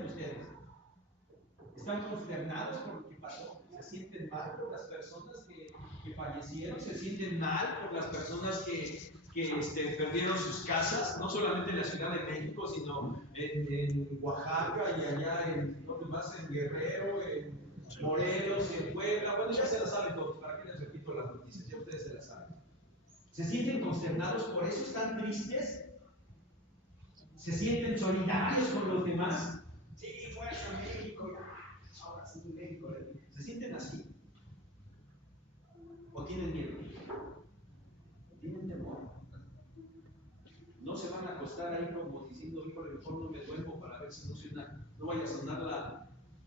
sienten ustedes? ¿Están consternados por lo que pasó? ¿Se sienten mal por las personas que fallecieron? ¿Se sienten mal por las personas que perdieron sus casas? No solamente en la Ciudad de México, sino en Oaxaca y allá en Guerrero, en Morelos, en Puebla. Bueno, ya se las saben todos. ¿Para qué les repito las noticias? Ya ustedes se las saben. ¿Se sienten consternados? ¿Por eso están tristes? ¿Se sienten solidarios con los demás? Sí, fuerza México. Ahora sí, México. ¿Se sienten así? ¿O tienen miedo? ¿Tienen temor? No se van a acostar ahí como diciendo, híjole, mejor no me duermo para ver si no vaya a sonar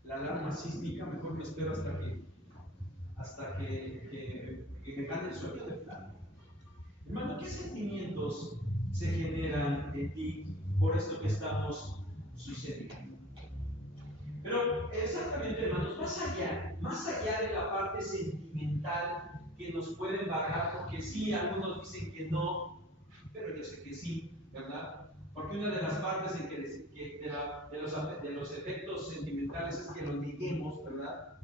la alarma sísmica, mejor me espero hasta que me gane el sueño de plano. Hermano, ¿qué sentimientos se generan en ti por esto que estamos sucediendo? Pero exactamente, hermanos, más allá de la parte sentimental que nos pueden bajar, porque sí, algunos dicen que no, pero yo sé que sí, ¿verdad? Porque una de las partes en de los efectos sentimentales es que los neguemos, ¿verdad?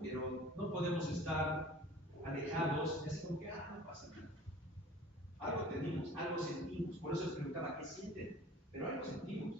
Pero no podemos estar alejados, es como que, no pasa nada. Algo tenemos, algo sentimos, por eso les preguntaba, ¿qué sienten? Pero algo sentimos.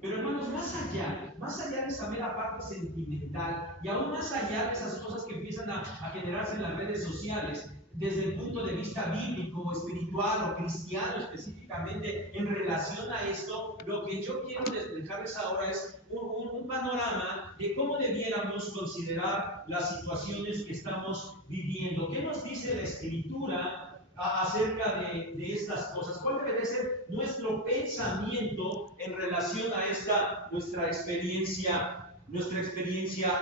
Pero hermanos, más allá de esa mera parte sentimental y aún más allá de esas cosas que empiezan a generarse en las redes sociales, desde el punto de vista bíblico, espiritual o cristiano específicamente en relación a esto, lo que yo quiero dejarles ahora es un panorama de cómo debiéramos considerar las situaciones que estamos viviendo. ¿Qué nos dice la Escritura acerca de estas cosas? ¿Cuál debe de ser nuestro pensamiento en relación a esta nuestra experiencia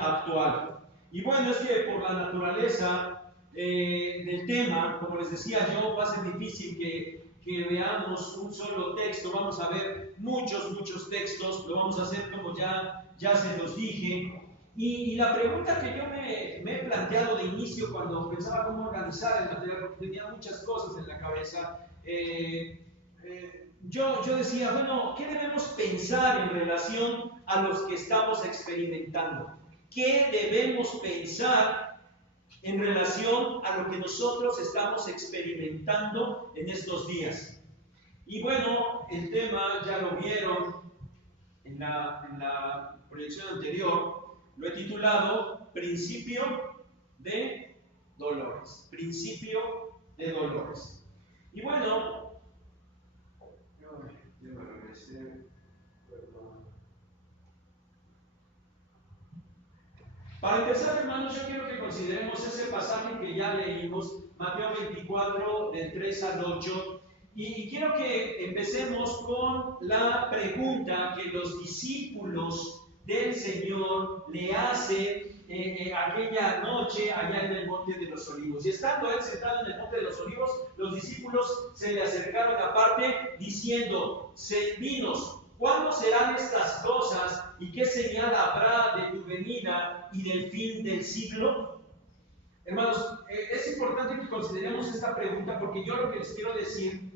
actual? Y bueno, es que por la naturaleza del tema, como les decía yo, va a ser difícil que veamos un solo texto. Vamos a ver muchos textos, lo vamos a hacer como ya se los dije. Y la pregunta que yo me he planteado de inicio cuando pensaba cómo organizar el material, porque tenía muchas cosas en la cabeza, yo decía, bueno, ¿qué debemos pensar en relación a los que estamos experimentando? ¿Qué debemos pensar en relación a lo que nosotros estamos experimentando en estos días? Y bueno, el tema ya lo vieron en la proyección anterior. Lo he titulado Principio de Dolores. Principio de Dolores. Y bueno, para empezar, hermanos, yo quiero que consideremos ese pasaje que ya leímos, Mateo 24, del 3 al 8. Y quiero que empecemos con la pregunta que los discípulos del Señor le hace aquella noche allá en el Monte de los Olivos. Y estando él sentado en el Monte de los Olivos, los discípulos se le acercaron aparte diciendo: dinos, ¿cuándo serán estas cosas y qué señal habrá de tu venida y del fin del siglo? Hermanos, es importante que consideremos esta pregunta, porque yo lo que les quiero decir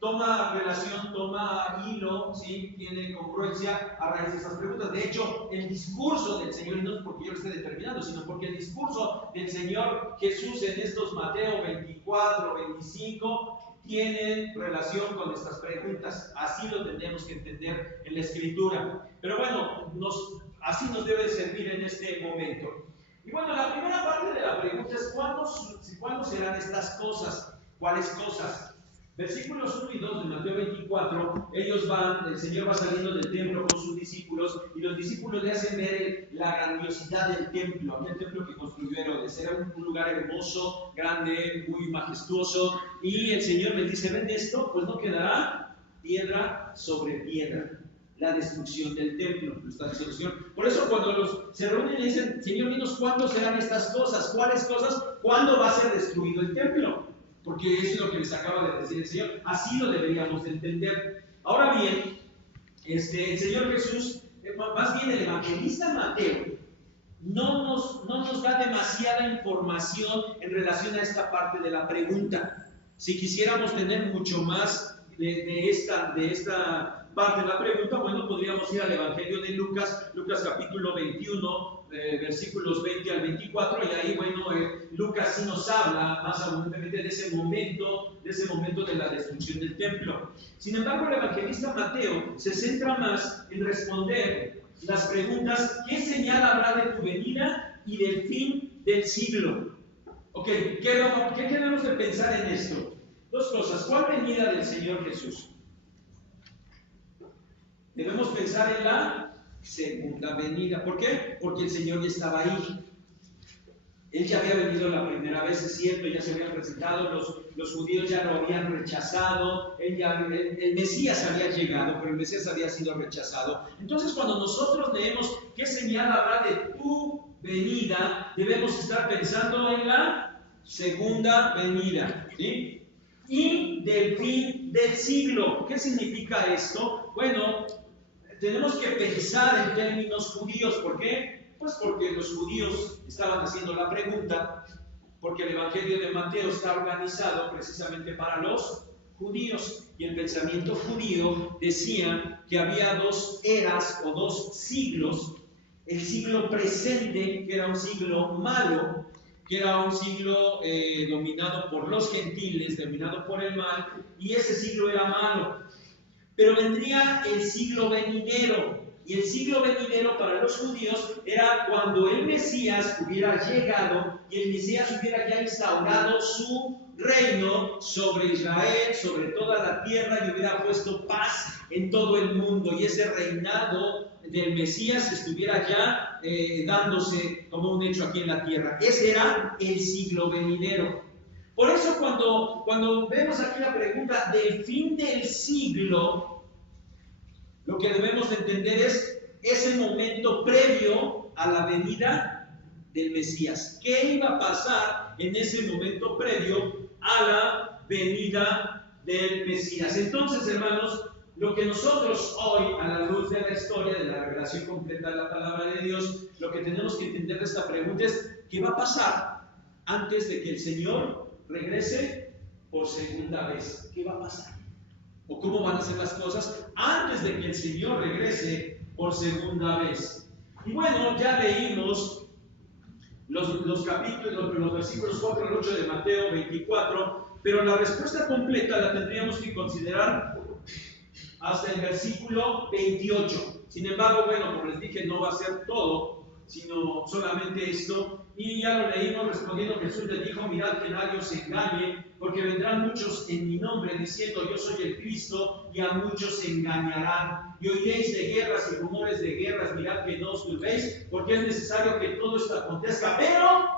toma relación, toma hilo, ¿sí? Tiene congruencia a raíz de esas preguntas. De hecho, el discurso del Señor, y no es porque yo lo esté determinando, sino porque el discurso del Señor Jesús en estos Mateo 24, 25 tienen relación con estas preguntas. Así lo tendríamos que entender en la Escritura. Pero bueno, así nos debe servir en este momento. Y bueno, la primera parte de la pregunta es ¿cuándo serán estas cosas? ¿Cuáles cosas? Versículos 1 y 2 de Mateo 24, el Señor va saliendo del templo con sus discípulos, y los discípulos le hacen ver la grandiosidad del templo, aquel templo que construyó Herodes. Era un lugar hermoso, grande, muy majestuoso, y el Señor les dice: ¿ven esto? Pues no quedará piedra sobre piedra. La destrucción del templo, lo está diciendo el Señor. Por eso cuando se reúnen y dicen: Señor, dinos cuándo serán estas cosas. ¿Cuáles cosas? ¿Cuándo va a ser destruido el templo? Porque eso es lo que les acaba de decir el Señor. Así lo deberíamos entender. Ahora bien, el Señor Jesús, más bien el evangelista Mateo, no nos da demasiada información en relación a esta parte de la pregunta. Si quisiéramos tener mucho más de esta parte de la pregunta, bueno, podríamos ir al Evangelio de Lucas, Lucas capítulo 21, versículos 20 al 24, y ahí, bueno, Lucas sí nos habla más abundantemente de ese momento de la destrucción del templo. Sin embargo, el evangelista Mateo se centra más en responder las preguntas: ¿qué señal habrá de tu venida y del fin del siglo? Ok, ¿qué tenemos de pensar en esto? Dos cosas. ¿Cuál venida del Señor Jesús? Debemos pensar en la segunda venida. ¿Por qué? Porque el Señor ya estaba ahí. Él ya había venido la primera vez, es cierto, ya se habían presentado, los judíos ya lo habían rechazado, el Mesías había llegado, pero el Mesías había sido rechazado. Entonces, cuando nosotros leemos qué señal habrá de tu venida, debemos estar pensando en la segunda venida, ¿sí? Y del fin del siglo. ¿Qué significa esto? Bueno, tenemos que pensar en términos judíos. ¿Por qué? Pues porque los judíos estaban haciendo la pregunta, porque el Evangelio de Mateo está organizado precisamente para los judíos, y el pensamiento judío decía que había dos eras o dos siglos: el siglo presente, que era un siglo malo, que era un siglo dominado por los gentiles, dominado por el mal, y ese siglo era malo. Pero vendría el siglo venidero, y el siglo venidero para los judíos era cuando el Mesías hubiera llegado y el Mesías hubiera ya instaurado su reino sobre Israel, sobre toda la tierra, y hubiera puesto paz en todo el mundo, y ese reinado del Mesías estuviera ya dándose como un hecho aquí en la tierra. Ese era el siglo venidero. Por eso cuando vemos aquí la pregunta del fin del siglo, lo que debemos de entender es ese momento previo a la venida del Mesías. ¿Qué iba a pasar en ese momento previo a la venida del Mesías? Entonces, hermanos, lo que nosotros hoy, a la luz de la historia, de la revelación completa de la palabra de Dios, lo que tenemos que entender de esta pregunta es: ¿qué va a pasar antes de que el Señor regrese por segunda vez? ¿Qué va a pasar? ¿O cómo van a ser las cosas antes de que el Señor regrese por segunda vez? Y bueno, ya leímos los capítulos, los versículos 4 al 8 de Mateo 24, pero la respuesta completa la tendríamos que considerar hasta el versículo 28. Sin embargo, bueno, como les dije, no va a ser todo, sino solamente esto. Y ya lo leímos. Respondiendo Jesús les dijo: mirad que nadie os engañe, porque vendrán muchos en mi nombre diciendo yo soy el Cristo, y a muchos se engañarán. Y oiréis de guerras y rumores de guerras. Mirad que no os turbéis, porque es necesario que todo esto acontezca, pero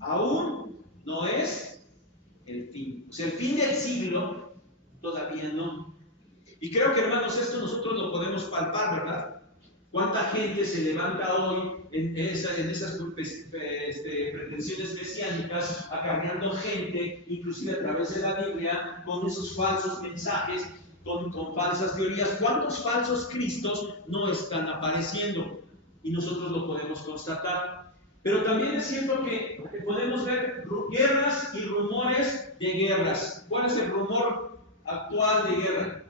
aún no es el fin. O sea, el fin del siglo todavía no. Y creo que, hermanos, esto nosotros lo podemos palpar, ¿verdad? ¿Cuánta gente se levanta hoy en esas pretensiones mesiánicas, acarreando gente, inclusive a través de la Biblia, con esos falsos mensajes, con falsas teorías? ¿Cuántos falsos cristos no están apareciendo? Y nosotros lo podemos constatar. Pero también es cierto que podemos ver guerras y rumores de guerras. ¿Cuál es el rumor actual de guerra?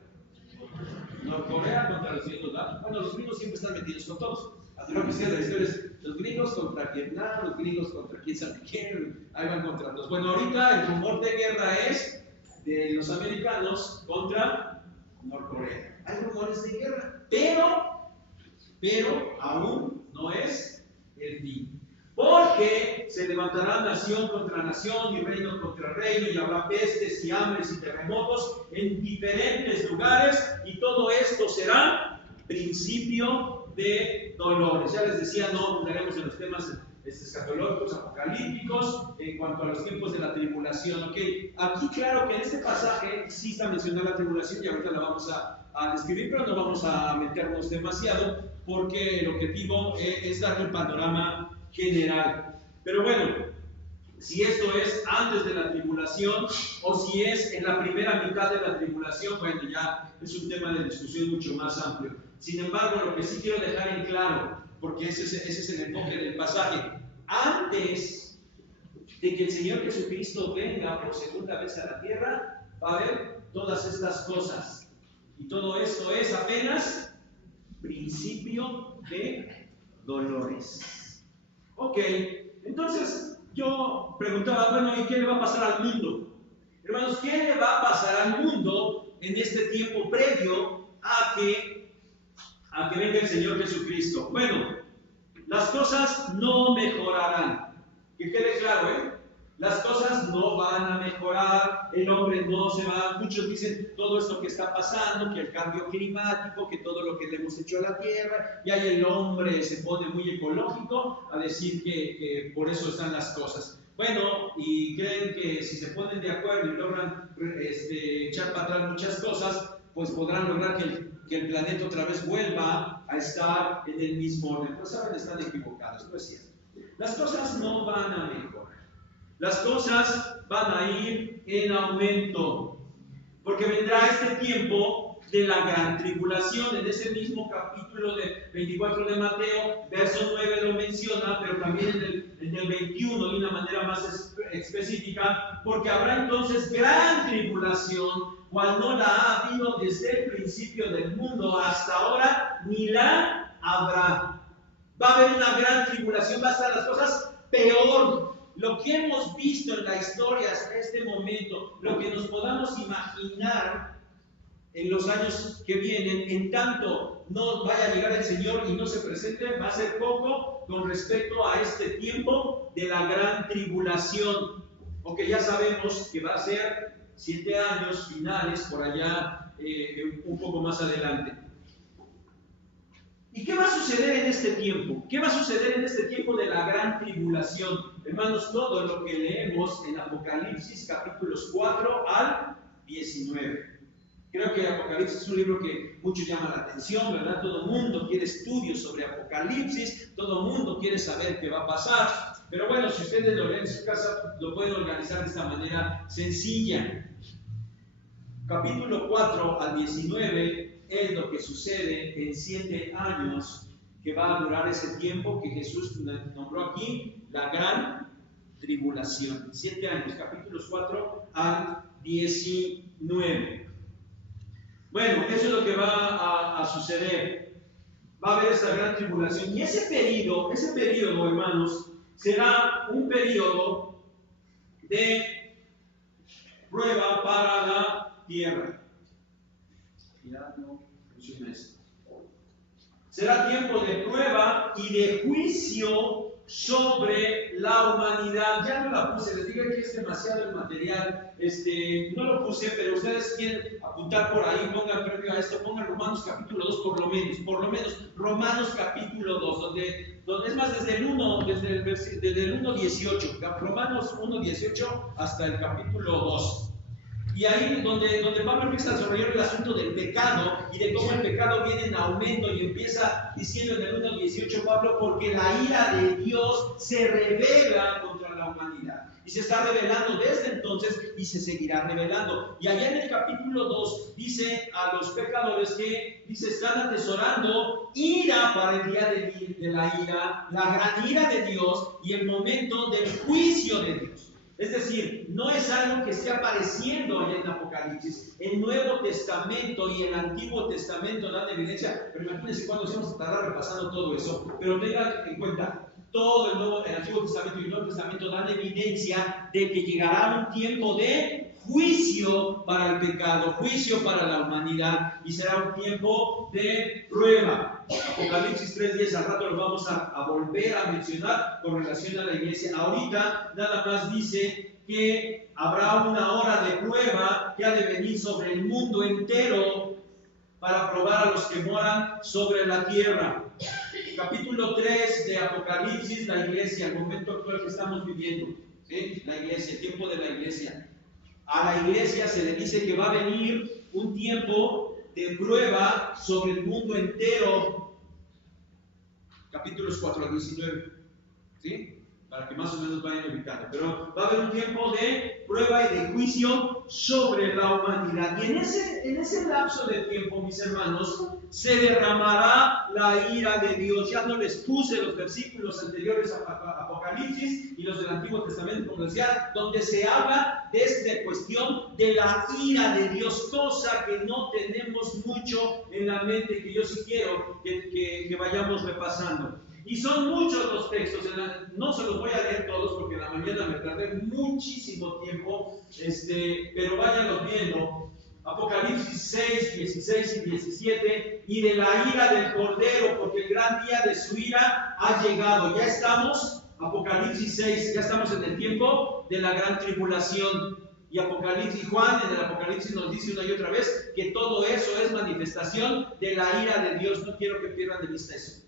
Norcorea contra los gringos, ¿verdad? Bueno, los gringos siempre están metidos con todos. Hasta lo que sea la historia es los gringos contra Vietnam, los gringos contra quién sabe quién, ahí van contra los. Bueno, ahorita el rumor de guerra es de los americanos contra Norcorea. Hay rumores de guerra, pero aún no es el fin. Porque se levantará nación contra nación y reino contra reino, y habrá pestes y hambres y terremotos en diferentes lugares, y todo esto será principio de dolores. Ya les decía, no abundaremos en los temas escatológicos, apocalípticos, en cuanto a los tiempos de la tribulación. ¿Okay? Aquí, claro que en este pasaje sí está mencionada la tribulación, y ahorita la vamos a describir, pero no vamos a meternos demasiado, porque el objetivo es darle un panorama general. Pero bueno, si esto es antes de la tribulación o si es en la primera mitad de la tribulación, bueno, ya es un tema de discusión mucho más amplio. Sin embargo, lo que sí quiero dejar en claro, porque ese es el enfoque del pasaje: antes de que el Señor Jesucristo venga por segunda vez a la tierra, va a haber todas estas cosas. Y todo esto es apenas principio de dolores. Ok, entonces yo preguntaba, bueno, ¿y qué le va a pasar al mundo? Hermanos, ¿qué le va a pasar al mundo en este tiempo previo a que venga el Señor Jesucristo? Bueno, las cosas no mejorarán. Que quede claro, ¿eh? Las cosas no van a mejorar, el hombre no se va, muchos dicen todo esto que está pasando, que el cambio climático, que todo lo que le hemos hecho a la tierra, y ahí el hombre se pone muy ecológico a decir que por eso están las cosas. Bueno, y creen que si se ponen de acuerdo y logran echar para atrás muchas cosas, pues podrán lograr que el planeta otra vez vuelva a estar en el mismo orden. Pero saben, están equivocados, no es cierto. Las cosas no van a mejorar. Las cosas van a ir en aumento, porque vendrá este tiempo de la gran tribulación. En ese mismo capítulo de 24 de Mateo, verso 9 lo menciona, pero también en el 21 de una manera más específica, porque habrá entonces gran tribulación, cual no la ha habido desde el principio del mundo hasta ahora, ni la habrá. Va a haber una gran tribulación, va a estar las cosas peor. Lo que hemos visto en la historia hasta este momento, lo que nos podamos imaginar en los años que vienen, en tanto no vaya a llegar el Señor y no se presente, va a ser poco con respecto a este tiempo de la gran tribulación. Aunque ya sabemos que va a ser 7 años finales por allá, un poco más adelante. ¿Y qué va a suceder en este tiempo? ¿Qué va a suceder en este tiempo de la gran tribulación? Hermanos, todo lo que leemos en Apocalipsis capítulos 4 al 19. Creo que Apocalipsis es un libro que mucho llama la atención, ¿verdad? Todo el mundo quiere estudios sobre Apocalipsis, todo el mundo quiere saber qué va a pasar. Pero bueno, si ustedes lo leen en su casa, lo pueden organizar de esta manera sencilla. Capítulo 4 al 19 es lo que sucede en 7 años que va a durar ese tiempo que Jesús nombró aquí, la gran tribulación. 7 años, capítulos 4 al 19. Bueno, eso es lo que va a suceder. Va a haber esa gran tribulación. Y ese periodo, hermanos, será un periodo de prueba para la tierra. Ya no funciona esto. Será tiempo de prueba y de juicio sobre la humanidad. Ya no la puse, les digo que es demasiado el material. No lo puse, pero ustedes quieren apuntar por ahí, pongan previo a esto, pongan Romanos capítulo 2 por lo menos Romanos capítulo 2, donde es más desde el 1:18, Romanos 1:18 hasta el capítulo 2. Y ahí donde Pablo empieza a desarrollar el asunto del pecado y de cómo el pecado viene en aumento, y empieza diciendo en el 1:18 Pablo, porque la ira de Dios se revela contra la humanidad. Y se está revelando desde entonces y se seguirá revelando. Y allá en el capítulo 2 dice a los pecadores que están atesorando ira para el día de la ira, la gran ira de Dios y el momento del juicio de Dios. Es decir, no es algo que esté apareciendo allá en Apocalipsis. El Nuevo Testamento y el Antiguo Testamento dan evidencia, pero imagínense cuánto se vamos a tardar repasando todo eso. Pero tengan en cuenta, todo el Antiguo Testamento y el Nuevo Testamento dan evidencia de que llegará un tiempo de juicio para el pecado, juicio para la humanidad, y será un tiempo de prueba. Apocalipsis 3:10, al rato lo vamos a volver a mencionar con relación a la iglesia. Ahorita nada más dice que habrá una hora de prueba que ha de venir sobre el mundo entero para probar a los que moran sobre la tierra. Capítulo 3 de Apocalipsis, la iglesia, el momento actual que estamos viviendo, ¿sí? La iglesia, el tiempo de la iglesia. A la iglesia se le dice que va a venir un tiempo de prueba sobre el mundo entero. Capítulos 4 al 19, ¿sí? Para que más o menos vayan ubicando. Pero va a haber un tiempo de prueba y de juicio sobre la humanidad. Y en ese lapso de tiempo, mis hermanos, se derramará la ira de Dios. Ya no les puse los versículos anteriores a Apocalipsis y los del Antiguo Testamento, como decía, donde se habla de esta cuestión de la ira de Dios, cosa que no tenemos mucho en la mente, que yo sí quiero que vayamos repasando. Y son muchos los textos, no se los voy a leer todos porque en la mañana me tardé muchísimo tiempo, pero váyanlos viendo. Apocalipsis 6, 16 y 17, y de la ira del Cordero, porque el gran día de su ira ha llegado. Ya estamos, Apocalipsis 6, ya estamos en el tiempo de la gran tribulación. Y Juan en el Apocalipsis nos dice una y otra vez que todo eso es manifestación de la ira de Dios. No quiero que pierdan de vista eso.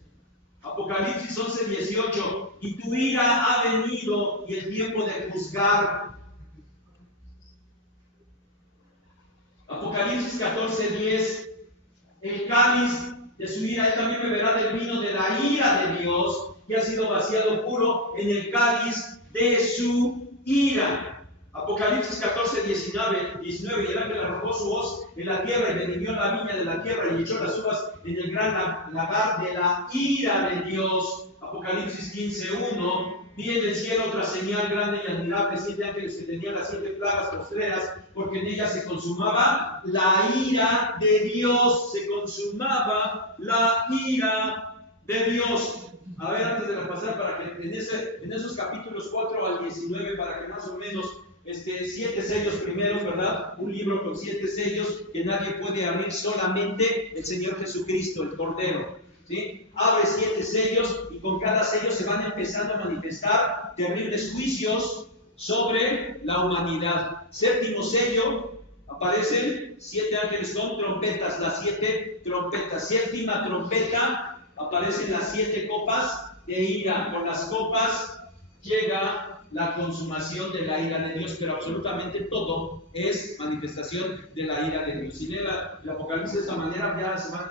Apocalipsis 11, 18, y tu ira ha venido y el tiempo de juzgar. Apocalipsis 14, 10, el cáliz de su ira, él también beberá del vino de la ira de Dios, que ha sido vaciado puro en el cáliz de su ira. Apocalipsis 14, 19, y el ángel arrojó su hoz en la tierra y redimió la viña de la tierra y echó las uvas en el gran lagar de la ira de Dios. Apocalipsis 15, 1, vi en el cielo otra señal grande y admirable, 7 ángeles que tenían las 7 plagas postreras, porque en ellas se consumaba la ira de Dios, se consumaba la ira de Dios. A ver, antes de pasar, para que en esos capítulos 4 al 19, para que más o menos 7 sellos primeros, ¿verdad? Un libro con 7 sellos que nadie puede abrir, solamente el Señor Jesucristo, el Cordero, ¿sí? Abre 7 sellos y con cada sello se van empezando a manifestar terribles juicios sobre la humanidad. Séptimo sello, aparecen 7 ángeles con trompetas, las 7 trompetas. Séptima trompeta, aparecen las 7 copas de ira. Con las copas llega la consumación de la ira de Dios, pero absolutamente todo es manifestación de la ira de Dios. Si leen el Apocalipsis de esta manera, ya se van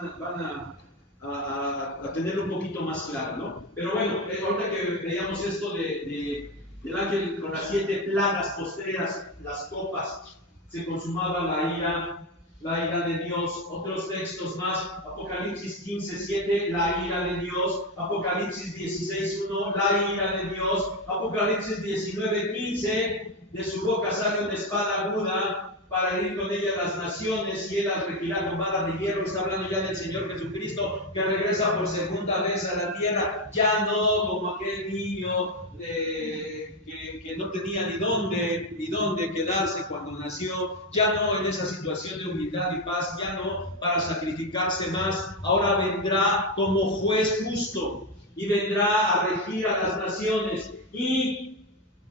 a tenerlo un poquito más claro, ¿no? Pero bueno, ahorita que veíamos esto del ángel con las 7 plagas postreras, las copas, se consumaba la ira de Dios. Otros textos más, Apocalipsis 15, 7, la ira de Dios. Apocalipsis 16, 1, la ira de Dios. Apocalipsis 19, 15, de su boca sale una espada aguda para herir con ella las naciones, y él al regirar con vara de hierro. Está hablando ya del Señor Jesucristo, que regresa por segunda vez a la tierra, ya no como aquel niño que no tenía ni dónde quedarse cuando nació, ya no en esa situación de humildad y paz, ya no para sacrificarse más, ahora vendrá como juez justo y vendrá a regir a las naciones, y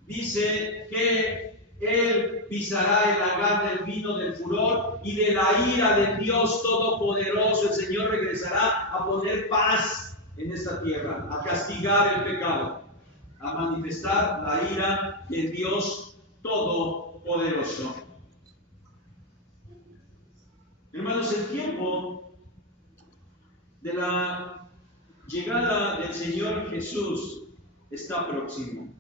dice que él pisará el lagar del vino del furor y de la ira del Dios Todopoderoso. El Señor regresará a poner paz en esta tierra, a castigar el pecado, a manifestar la ira del Dios Todopoderoso. Hermanos, el tiempo de la llegada del Señor Jesús está próximo,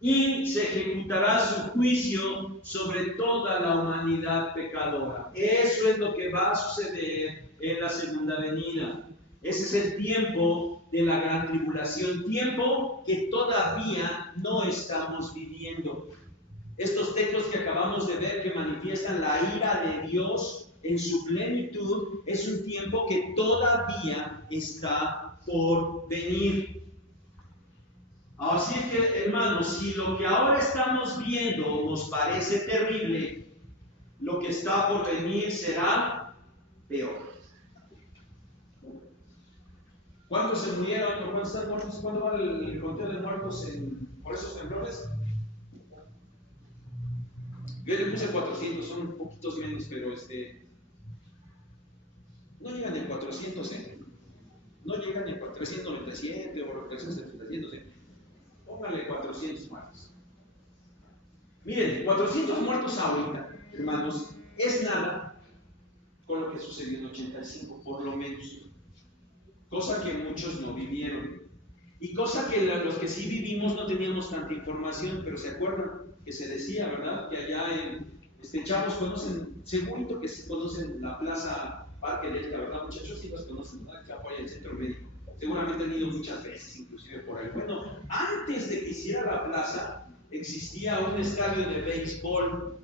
y se ejecutará su juicio sobre toda la humanidad pecadora. Eso es lo que va a suceder en la segunda venida. Ese es el tiempo de la gran tribulación, tiempo que todavía no estamos viviendo. Estos textos que acabamos de ver, que manifiestan la ira de Dios en su plenitud, es un tiempo que todavía está por venir. Así que, hermanos, si lo que ahora estamos viendo nos parece terrible, lo que está por venir será peor. ¿Cuántos se murieron o cuántos están muertos? ¿Cuándo va el conteo de muertos por esos temblores? Yo le puse 400, son un poquitos menos, pero no llegan a 400, no llegan a 397 o 300, Póngale 400 muertos. Miren, 400 muertos ahorita, hermanos, es nada con lo que sucedió en 85, por lo menos. Cosa que muchos no vivieron. Y cosa que los que sí vivimos no teníamos tanta información, pero se acuerdan que se decía, ¿verdad? Que allá chavos conocen, segurito que sí conocen la plaza Parque Delta, ¿verdad, muchachos? Sí los conocen, ¿verdad? Acá por el centro médico. Seguramente han ido muchas veces, inclusive por ahí. Bueno, antes de que hiciera la plaza, existía un estadio de béisbol.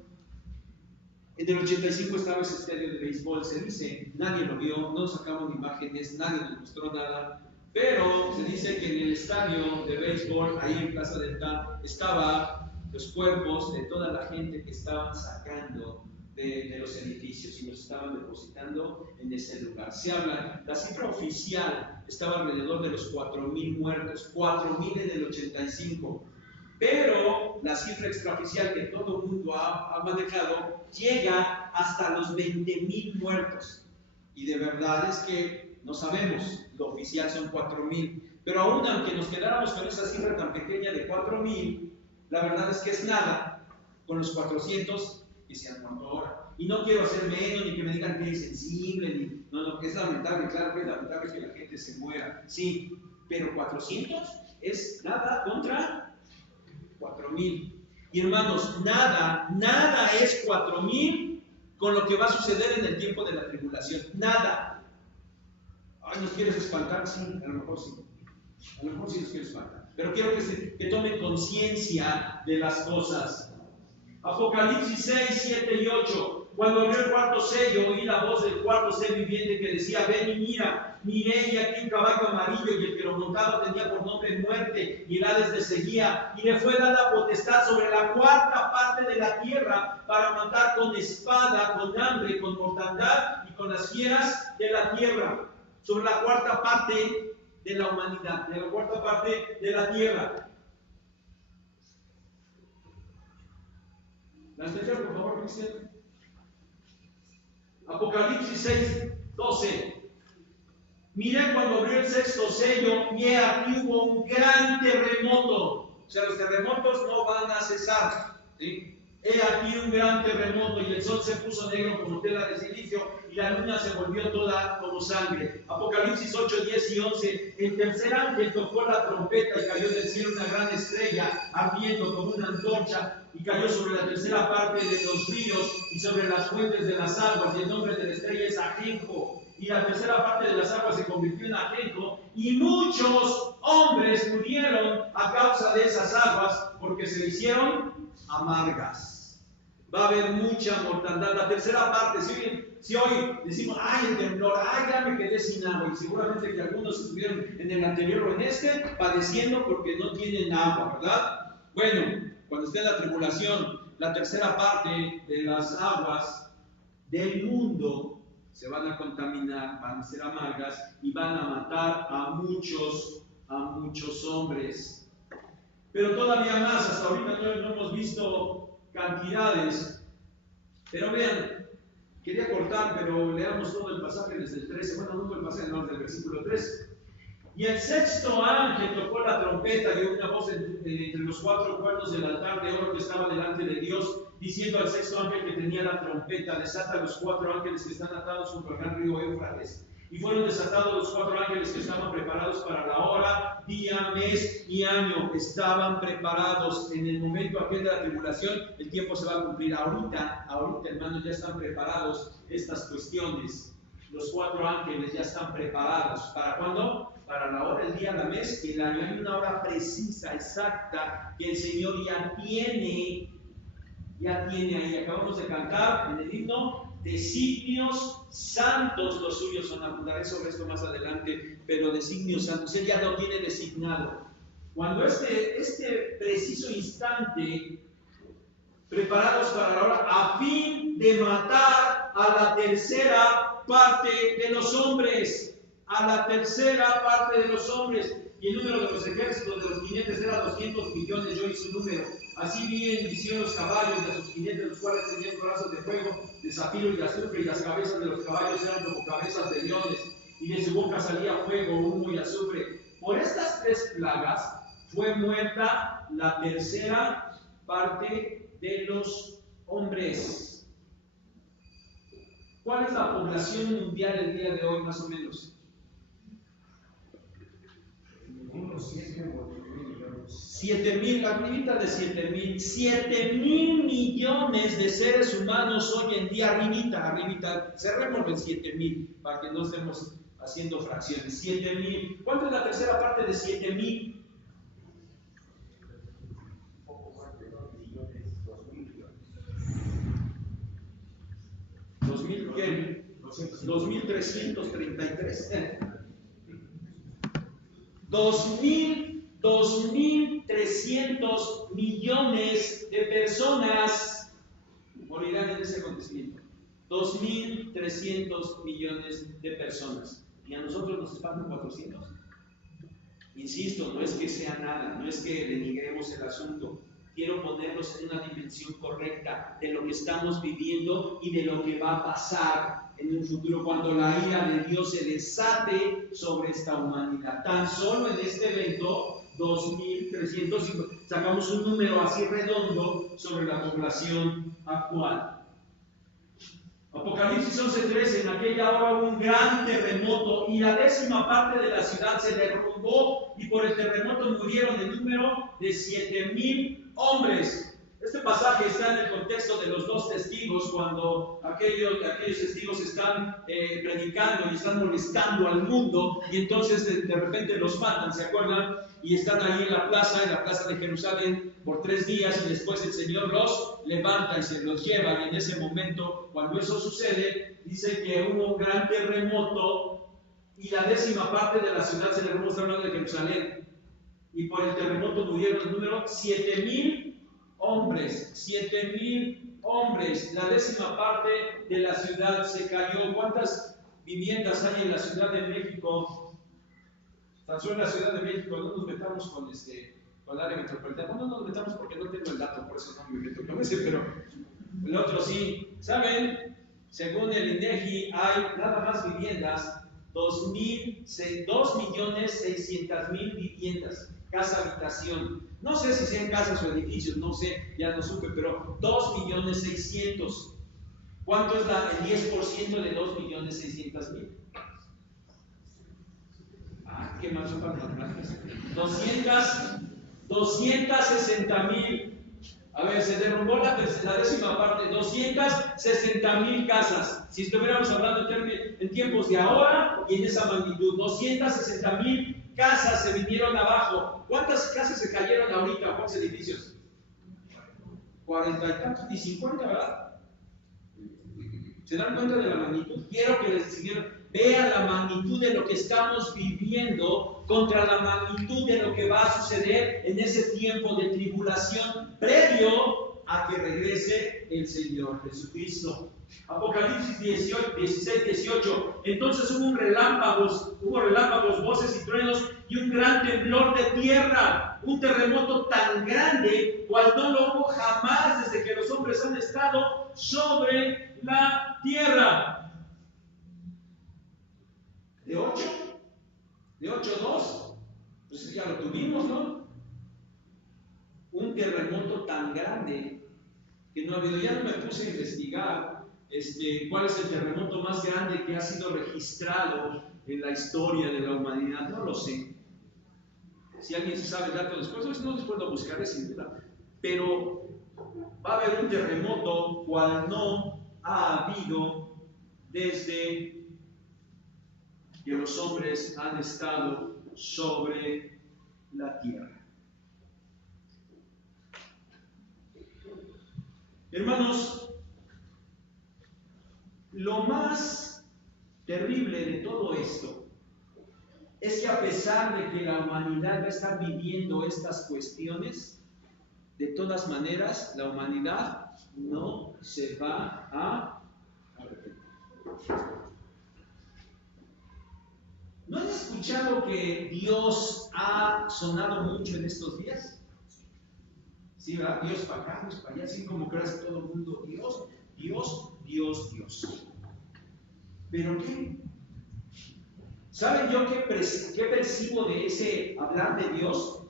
En el 85 estaba ese estadio de béisbol, se dice, nadie lo vio, no sacamos imágenes, nadie nos mostró nada, pero se dice que en el estadio de béisbol, ahí en Plaza Delta, estaban los cuerpos de toda la gente que estaban sacando de los edificios y los estaban depositando en ese lugar. Se habla, la cifra oficial estaba alrededor de los 4,000 muertos, 4,000 en el 85. Pero la cifra extraoficial que todo el mundo ha manejado llega hasta los 20,000 muertos. Y de verdad es que no sabemos, lo oficial son 4,000. Pero aún aunque nos quedáramos con esa cifra tan pequeña de 4,000, la verdad es que es nada con los 400 que se han muerto ahora. Y no quiero hacer menos ni que me digan que es sensible, no, que es lamentable, claro que es lamentable que la gente se muera, sí, pero 400 es nada contra 4,000. Y hermanos, nada es 4,000 con lo que va a suceder en el tiempo de la tribulación. Nada. Ay, ¿nos quieres espantar? Sí, a lo mejor sí. A lo mejor sí nos quieres espantar. Pero quiero que tomen conciencia de las cosas. Apocalipsis 6, 7 y 8. Cuando abrió el cuarto sello, oí la voz del cuarto ser viviente que decía: ven y mira. Miré y aquí un caballo amarillo, y el que lo montaba tenía por nombre Muerte, y el Hades le seguía, y le fue dada potestad sobre la cuarta parte de la tierra para matar con espada, con hambre, con mortandad y con las fieras de la tierra. Sobre la cuarta parte de la humanidad, de la cuarta parte de la tierra. ¿Las terceras, por favor, Cristian? Apocalipsis 6, 12. Miré cuando abrió el sexto sello, y aquí hubo un gran terremoto. O sea, los terremotos no van a cesar, ¿sí? He aquí un gran terremoto, y el sol se puso negro como tela de silicio, y la luna se volvió toda como sangre. Apocalipsis 8, 10 y 11. El tercer ángel tocó la trompeta, y cayó del cielo una gran estrella, ardiendo como una antorcha, y cayó sobre la tercera parte de los ríos y sobre las fuentes de las aguas, y el nombre de la estrella es Ajenjo. Y la tercera parte de las aguas se convirtió en ajenjo, y muchos hombres murieron a causa de esas aguas, porque se hicieron amargas. Va a haber mucha mortandad. La tercera parte, si hoy decimos, ay, el temblor, ay, ya me quedé sin agua, y seguramente que algunos estuvieron en el anterior o en este, padeciendo porque no tienen agua, ¿verdad? Bueno, cuando esté la tribulación, la tercera parte de las aguas del mundo se van a contaminar, van a ser amargas y van a matar a muchos hombres. Pero todavía más, hasta ahorita no hemos visto cantidades. Pero vean, quería cortar, pero leamos todo el pasaje desde el 13, bueno, no todo el pasaje, no, del versículo 13. Y el sexto ángel tocó la trompeta, dio una voz entre los cuatro cuernos del altar de oro que estaba delante de Dios, diciendo al sexto ángel que tenía la trompeta: desata a los cuatro ángeles que están atados junto al gran río Éufrates. Y fueron desatados los cuatro ángeles que estaban preparados para la hora, día, mes y año. Estaban preparados en el momento aquel de la tribulación. El tiempo se va a cumplir ahorita, hermanos, ya están preparados estas cuestiones. Los cuatro ángeles ya están preparados. ¿Para cuándo? Para la hora, el día, la mes y el año. Hay una hora precisa, exacta, que el Señor ya tiene ahí. Acabamos de cantar en el himno: designios santos los suyos son. Abundaré sobre esto más adelante, pero designios santos, Él ya lo tiene designado. Cuando este preciso instante, preparados para la hora, a fin de matar a la tercera parte de los hombres. A la tercera parte de los hombres. Y el número de los ejércitos de los jinetes era 200 millones, yo hice un número. Así vi en visión los caballos y a sus jinetes, los cuales tenían corazas de fuego, de zafiro y de azufre, y las cabezas de los caballos eran como cabezas de leones, y de su boca salía fuego, humo y azufre. Por estas tres plagas fue muerta la tercera parte de los hombres. ¿Cuál es la población mundial el día de hoy, más o menos? 7,000, arribita de 7,000, 7,000 millones de seres humanos hoy en día, arribita, cerremos en 7,000 para que no estemos haciendo fracciones. 7,000. ¿Cuánto es la tercera parte de 7,000? ¿Qué? 2,333. 2,300 millones de personas morirán en ese acontecimiento. 2,300 millones de personas. Y a nosotros nos espantan 400. Insisto, no es que sea nada, no es que denigremos el asunto. Quiero ponerlos en una dimensión correcta de lo que estamos viviendo y de lo que va a pasar en un futuro cuando la ira de Dios se desate sobre esta humanidad. Tan solo en este evento, 2,300, sacamos un número así redondo sobre la población actual. Apocalipsis 11:13, en aquella hora hubo un gran terremoto y la 10ª parte de la ciudad se derrumbó y por el terremoto murieron el número de 7,000 hombres. Este pasaje está en el contexto de los 2 testigos, cuando aquellos testigos están predicando y están molestando al mundo y entonces de repente los matan, ¿se acuerdan? Y están ahí en la plaza de Jerusalén por 3 días y después el Señor los levanta y se los lleva. Y en ese momento, cuando eso sucede, dice que hubo un gran terremoto y la 10ª parte de la ciudad se derrumbó, está hablando de Jerusalén. Y por el terremoto murieron el número 7,000 hombres, 7,000 hombres. La 10ª parte de la ciudad se cayó. ¿Cuántas viviendas hay en la Ciudad de México? Tan solo en la Ciudad de México, no nos metamos con el área metropolitana. No nos metamos porque no tengo el dato, por eso no me meto con ese, pero el otro sí. ¿Saben? Según el INEGI, hay nada más viviendas, 2,600,000 viviendas, casa habitación. No sé si sean casas o edificios, no sé, ya no supe, pero 2,600,000. ¿Cuánto es el 10% de 2,600,000? ¿Qué más son matemáticas? 260,000. A ver, se derrumbó la 10ª parte, 260,000 casas. Si estuviéramos hablando en tiempos de ahora y en esa magnitud, 260,000 casas se vinieron abajo. ¿Cuántas casas se cayeron ahorita? ¿Cuántos edificios? 40 y tantos, y 50, ¿verdad? ¿Se dan cuenta de la magnitud? Quiero que les vean la magnitud de lo que estamos viviendo contra la magnitud de lo que va a suceder en ese tiempo de tribulación previo a que regrese el Señor Jesucristo. Apocalipsis 16:18. Entonces hubo relámpagos, voces y truenos y un gran temblor de tierra, un terremoto tan grande cual no lo hubo jamás desde que los hombres han estado sobre la tierra. ¿De 8? ¿De 8:2? Pues ya lo tuvimos, ¿no? Un terremoto tan grande que no ha habido. Ya no me puse a investigar cuál es el terremoto más grande que ha sido registrado en la historia de la humanidad. No lo sé. Si alguien se sabe el dato después, no después lo buscaré sin duda. Pero va a haber un terremoto cual no ha habido desde que los hombres han estado sobre la tierra. Hermanos, lo más terrible de todo esto es que a pesar de que la humanidad va a estar viviendo estas cuestiones, de todas maneras, la humanidad no se va a arrepentir. ¿No han escuchado que Dios ha sonado mucho en estos días? Sí, ¿verdad? Dios para acá, Dios para allá, así como que hace todo el mundo, Dios, Dios, Dios, Dios. ¿Pero qué? ¿Saben yo qué percibo de ese hablar de Dios?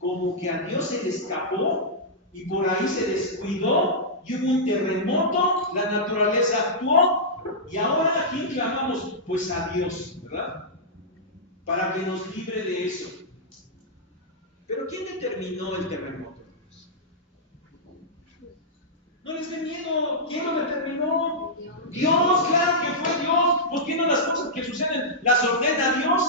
Como que a Dios se le escapó y por ahí se descuidó y hubo un terremoto, la naturaleza actuó y ahora ¿a quién clamamos? Pues a Dios, ¿verdad? Para que nos libre de eso. Pero ¿quién determinó el terremoto? No les dé miedo. ¿Quién lo determinó? Dios, claro que fue Dios. ¿Por qué no las cosas que suceden las ordena Dios?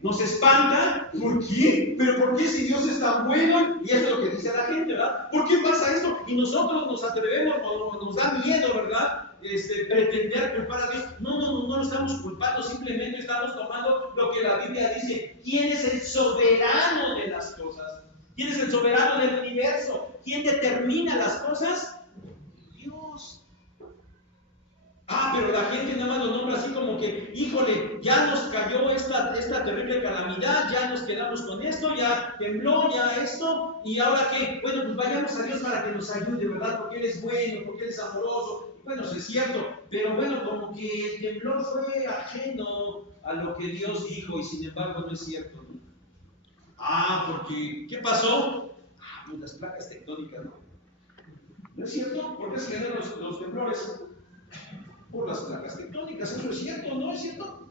Nos espanta. ¿Por qué? ¿Pero por qué si Dios es tan bueno? Y eso es lo que dice la gente, ¿verdad? ¿Por qué pasa esto? Y nosotros nos atrevemos, nos da miedo, ¿verdad? Pretender culpar a Dios. No lo estamos culpando, simplemente estamos tomando lo que la Biblia dice. ¿Quién es el soberano de las cosas? ¿Quién es el soberano del universo? ¿Quién determina las cosas? Dios. Pero la gente nada más lo nombra así como que, híjole, ya nos cayó esta terrible calamidad, ya nos quedamos con esto, ya tembló, ya esto, y ahora qué, bueno, pues vayamos a Dios para que nos ayude, ¿verdad? Porque Él es bueno, porque Él es amoroso. Bueno, sí es cierto, pero bueno, como que el temblor fue ajeno a lo que Dios dijo, y sin embargo no es cierto, ¿no? Porque, ¿qué pasó? Pues las placas tectónicas, ¿no? ¿No es cierto? ¿Por qué se generan los temblores? Por las placas tectónicas, eso es cierto, ¿no es cierto?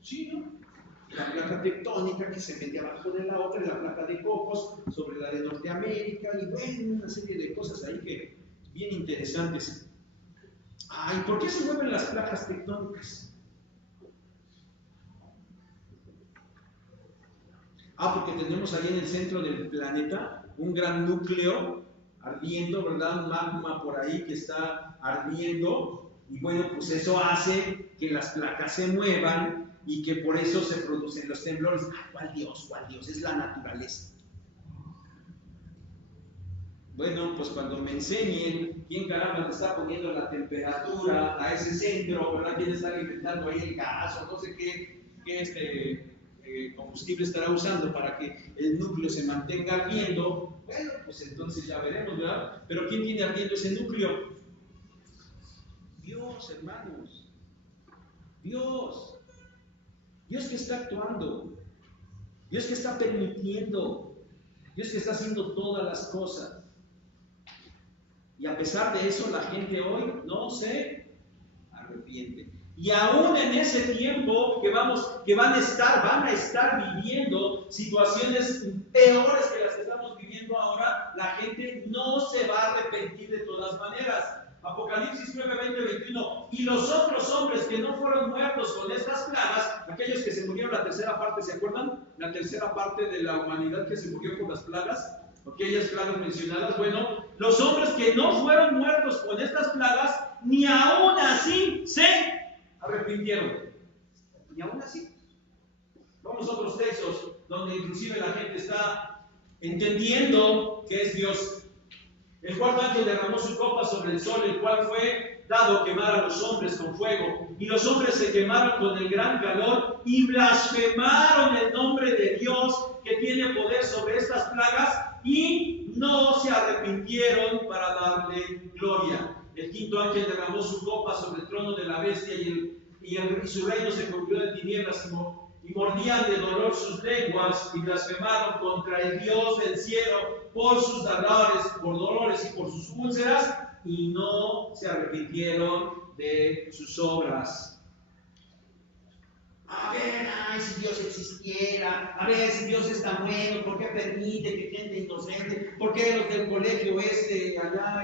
Sí, ¿no? La placa tectónica que se mete abajo de la otra, la placa de Cocos sobre la de Norteamérica, y bueno, una serie de cosas ahí que bien interesantes. ¿Y por qué se mueven las placas tectónicas? Porque tenemos ahí en el centro del planeta un gran núcleo ardiendo, ¿verdad? Un magma por ahí que está ardiendo. Y bueno, pues eso hace que las placas se muevan y que por eso se producen los temblores. ¿Cuál Dios? ¿Cuál Dios? Es la naturaleza. Bueno, pues cuando me enseñen quién caramba le está poniendo la temperatura a ese centro, ¿verdad? ¿Quién está alimentando ahí el gas o no sé qué combustible estará usando para que el núcleo se mantenga ardiendo? Bueno, pues entonces ya veremos, ¿verdad? Pero ¿quién tiene ardiendo ese núcleo? Dios, hermanos. Dios que está actuando. Dios que está permitiendo. Dios que está haciendo todas las cosas. Y a pesar de eso, la gente hoy no se arrepiente. Y aún en ese tiempo que van a estar viviendo situaciones peores que las que estamos viviendo ahora, la gente no se va a arrepentir de todas maneras. Apocalipsis 9, 20, 21. Y los otros hombres que no fueron muertos con estas plagas, aquellos que se murieron la tercera parte, ¿se acuerdan? La tercera parte de la humanidad que se murió por las plagas, aquellas plagas mencionadas. Bueno, los hombres que no fueron muertos con estas plagas, ni aún así se arrepintieron. Ni aún así. Vamos a otros textos donde inclusive la gente está entendiendo que es Dios. El cuarto ángel derramó su copa sobre el sol, el cual fue dado quemar a los hombres con fuego. Y los hombres se quemaron con el gran calor y blasfemaron el nombre de Dios que tiene poder sobre estas plagas y no se arrepintieron para darle gloria. El quinto ángel derramó su copa sobre el trono de la bestia y su reino se cubrió de tinieblas y mordían de dolor sus lenguas y blasfemaron contra el Dios del cielo por sus dolores y por sus úlceras, y no se arrepintieron de sus obras. A ver, si Dios existiera, a ver si Dios es tan bueno, ¿por qué permite que gente inocente? ¿Por qué los del colegio allá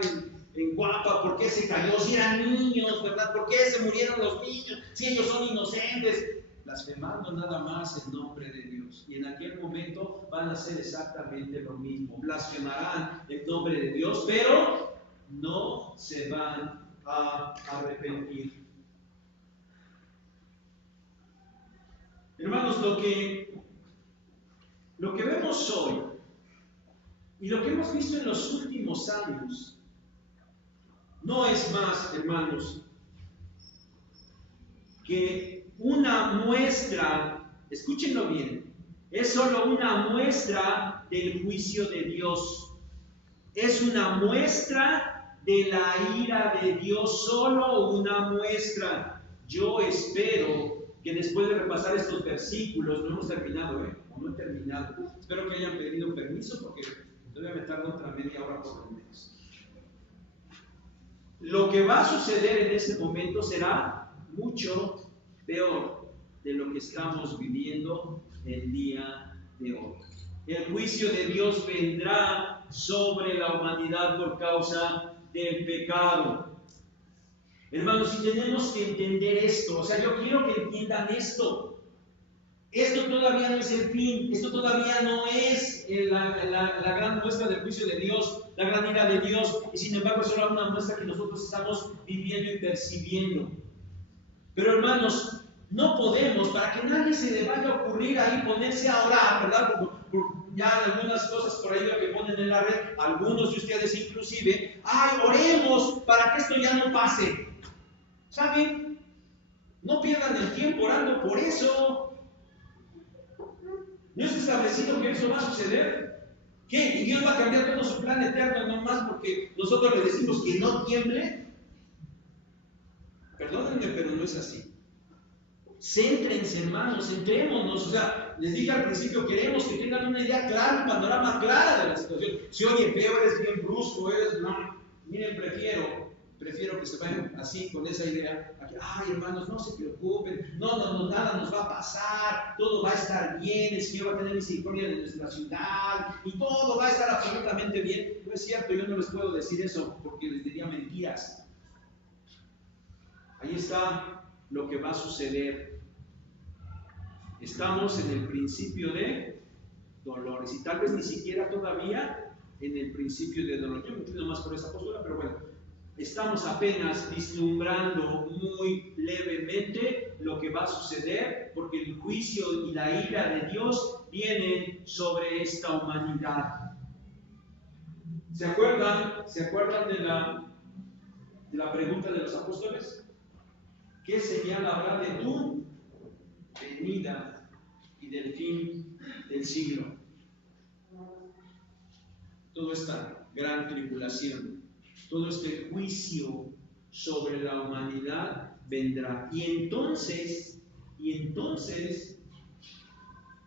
en Guapa, por qué se cayó? Si eran niños, ¿verdad? ¿Por qué se murieron los niños? Si ellos son inocentes. Blasfemando nada más el nombre de Dios. Y en aquel momento van a hacer exactamente lo mismo. Blasfemarán el nombre de Dios, pero no se van a arrepentir. Hermanos, lo que vemos hoy y lo que hemos visto en los últimos años no es más, hermanos, que una muestra, escúchenlo bien, es solo una muestra del juicio de Dios. Es una muestra de la ira de Dios, solo una muestra. Yo espero que después de repasar estos versículos, no hemos terminado, o no he terminado, espero que hayan pedido permiso porque todavía me tardo otra media hora por lo menos. Lo que va a suceder en ese momento será mucho peor de lo que estamos viviendo el día de hoy. El juicio de Dios vendrá sobre la humanidad por causa del pecado. Hermanos, si tenemos que entender esto, o sea, yo quiero que entiendan esto. Esto todavía no es el fin, esto todavía no es la gran muestra del juicio de Dios, la gran ira de Dios, y sin embargo es solo una muestra que nosotros estamos viviendo y percibiendo. Pero hermanos, no podemos, para que nadie se le vaya a ocurrir ahí ponerse a orar, ¿verdad? Por ya algunas cosas por ahí que ponen en la red, algunos de ustedes inclusive, ¡ay, oremos para que esto ya no pase! ¿Saben? No pierdan el tiempo orando por eso. ¿No es establecido que eso va a suceder? ¿Qué? ¿Y Dios va a cambiar todo su plan eterno nomás porque nosotros le decimos que no tiemble? Perdónenme, pero no es así. Céntrense, hermanos, centrémonos. O sea, les dije al principio, queremos que tengan una idea clara, un panorama claro de la situación. Si oye feo, eres bien brusco, no. Miren, prefiero que se vayan así con esa idea. Ay, hermanos, no se preocupen, no, nada nos va a pasar, todo va a estar bien, el Señor va a tener misericordia de nuestra ciudad y todo va a estar absolutamente bien. No es cierto, yo no les puedo decir eso porque les diría mentiras. Ahí está lo que va a suceder. Estamos en el principio de dolores y tal vez ni siquiera todavía en el principio de dolor. Yo me entiendo más por esa postura, pero bueno, estamos apenas vislumbrando muy levemente lo que va a suceder porque el juicio y la ira de Dios vienen sobre esta humanidad. ¿Se acuerdan de la pregunta de los apóstoles? ¿Qué señal habrá de tu venida y del fin del siglo? Toda esta gran tribulación, todo este juicio sobre la humanidad vendrá. Y entonces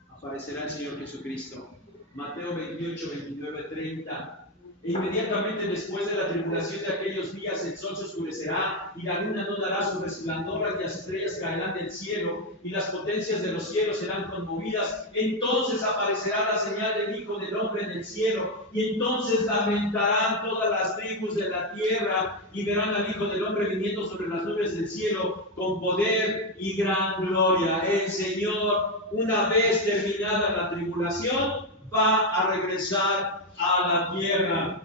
aparecerá el Señor Jesucristo. Mateo 28, 29, 30. E inmediatamente después de la tribulación de aquellos días el sol se oscurecerá y la luna no dará su resplandor y las estrellas caerán del cielo y las potencias de los cielos serán conmovidas. Entonces aparecerá la señal del Hijo del Hombre en el cielo y entonces lamentarán todas las tribus de la tierra y verán al Hijo del Hombre viniendo sobre las nubes del cielo con poder y gran gloria. El Señor, una vez terminada la tribulación, va a regresar a la tierra.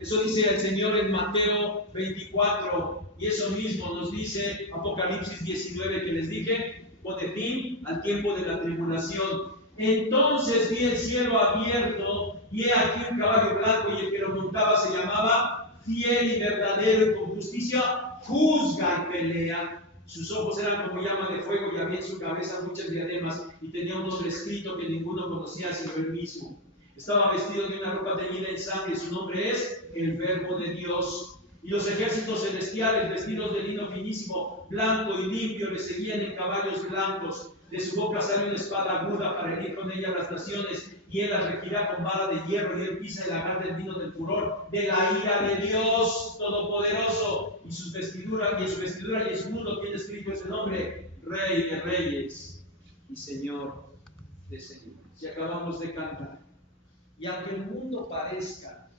Eso dice el Señor en Mateo 24 y eso mismo nos dice Apocalipsis 19 que les dije, pone fin al tiempo de la tribulación. Entonces vi el cielo abierto y he aquí un caballo blanco y el que lo montaba se llamaba Fiel y Verdadero y con justicia juzga y pelea. Sus ojos eran como llama de fuego y había en su cabeza muchas diademas y tenía un nombre escrito que ninguno conocía sino él mismo. Estaba vestido de una ropa teñida en sangre y su nombre es el Verbo de Dios. Y los ejércitos celestiales, vestidos de lino finísimo, blanco y limpio, le seguían en caballos blancos. De su boca sale una espada aguda para herir con ella las naciones, y él las regirá con vara de hierro, y él pisa el lagar del vino del furor, de la ira de Dios Todopoderoso. Y su vestidura y en su muslo tiene escrito ese nombre: Rey de Reyes y Señor de Señores. Y acabamos de cantar. Y aunque el mundo parezca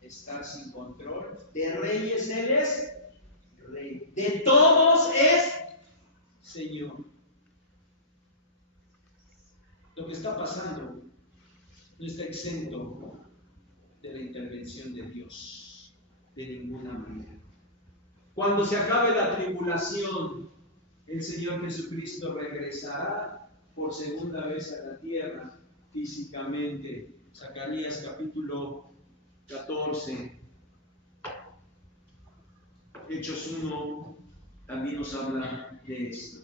estar sin control, de reyes Él es Rey, de todos es Señor. Lo que está pasando no está exento de la intervención de Dios, de ninguna manera. Cuando se acabe la tribulación, el Señor Jesucristo regresará por segunda vez a la tierra físicamente. Zacarías capítulo 14, Hechos 1 también nos habla de esto.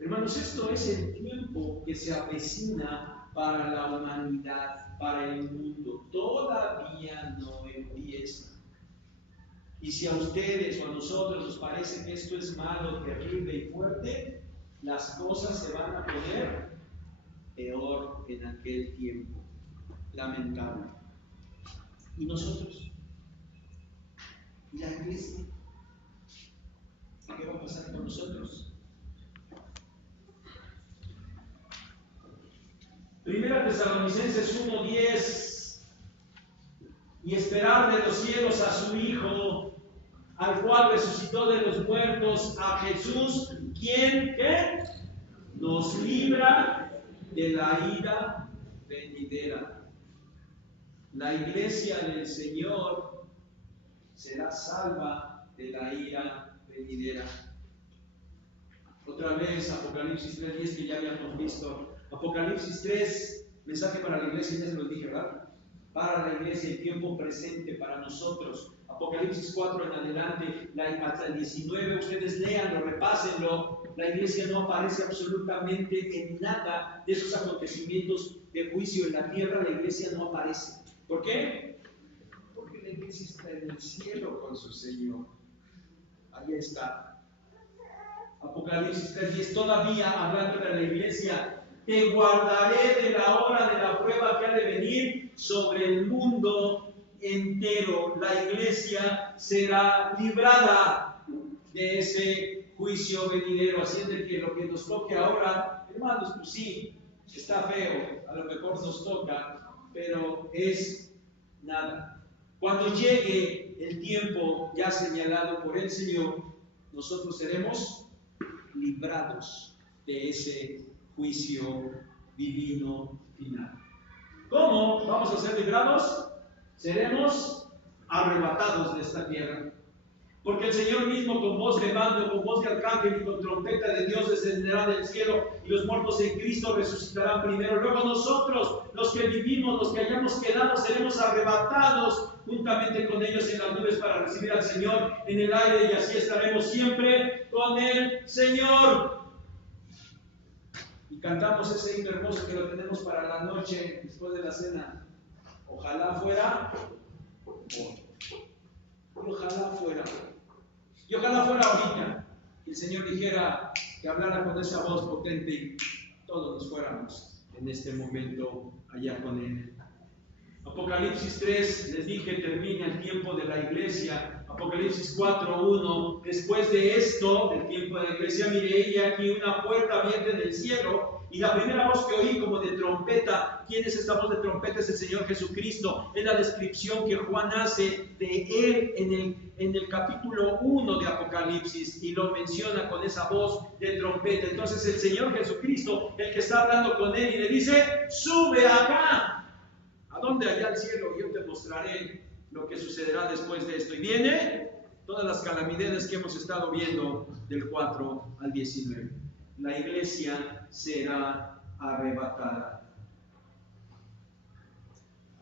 Hermanos, esto es el tiempo que se avecina para la humanidad, para el mundo. Todavía no empieza. Y si a ustedes o a nosotros nos parece que esto es malo, terrible y fuerte, las cosas se van a poner peor en aquel tiempo. Lamentable. ¿Y nosotros? ¿Y la iglesia? ¿Qué va a pasar con nosotros? Primera Tesalonicenses 1:10, y esperar de los cielos a su Hijo, al cual resucitó de los muertos, a Jesús, quien ¿qué? Nos libra de la ira venidera. La iglesia del Señor será salva de la ira venidera. Otra vez, Apocalipsis 3:10, que ya habíamos visto. Apocalipsis 3, mensaje para la iglesia, ya se los dije, ¿verdad? Para la iglesia, el tiempo presente para nosotros. Apocalipsis 4 en adelante, hasta el 19, ustedes léanlo, repásenlo. La iglesia no aparece absolutamente en nada de esos acontecimientos de juicio en la tierra. La iglesia no aparece. ¿Por qué? Porque la iglesia está en el cielo con su Señor. Ahí está. Apocalipsis 3:10, todavía hablando de la iglesia, te guardaré de la hora de la prueba que ha de venir sobre el mundo entero. La iglesia será librada de ese juicio venidero. Así es de que lo que nos toque ahora, hermanos, pues sí, está feo, a lo mejor nos toca, pero es nada. Cuando llegue el tiempo ya señalado por el Señor, nosotros seremos librados de ese juicio divino final. ¿Cómo vamos a ser librados? Seremos arrebatados de esta tierra. Porque el Señor mismo, con voz de mando, con voz de arcángel y con trompeta de Dios, descenderá del cielo, y los muertos en Cristo resucitarán primero. Luego nosotros, los que vivimos, los que hayamos quedado, seremos arrebatados juntamente con ellos en las nubes para recibir al Señor en el aire, y así estaremos siempre con el Señor. Y cantamos ese himno hermoso que lo tenemos para la noche después de la cena. Ojalá fuera, ojalá fuera. Y ojalá fuera ahorita, y el Señor dijera, que hablara con esa voz potente y todos nos fuéramos en este momento allá con Él. Apocalipsis 3, les dije, termina el tiempo de la iglesia. Apocalipsis 4:1, después de esto, del tiempo de la iglesia, miré y aquí una puerta abierta en el cielo, y la primera voz que oí como de trompeta. ¿Quién es esta voz de trompeta? Es el Señor Jesucristo. Es la descripción que Juan hace de Él en el capítulo 1 de Apocalipsis, y lo menciona con esa voz de trompeta. Entonces el Señor Jesucristo, el que está hablando con Él, y le dice, sube acá. ¿A dónde? Allá al cielo, yo te mostraré lo que sucederá después de esto. Y viene todas las calamidades que hemos estado viendo del 4 al 19. La iglesia será arrebatada.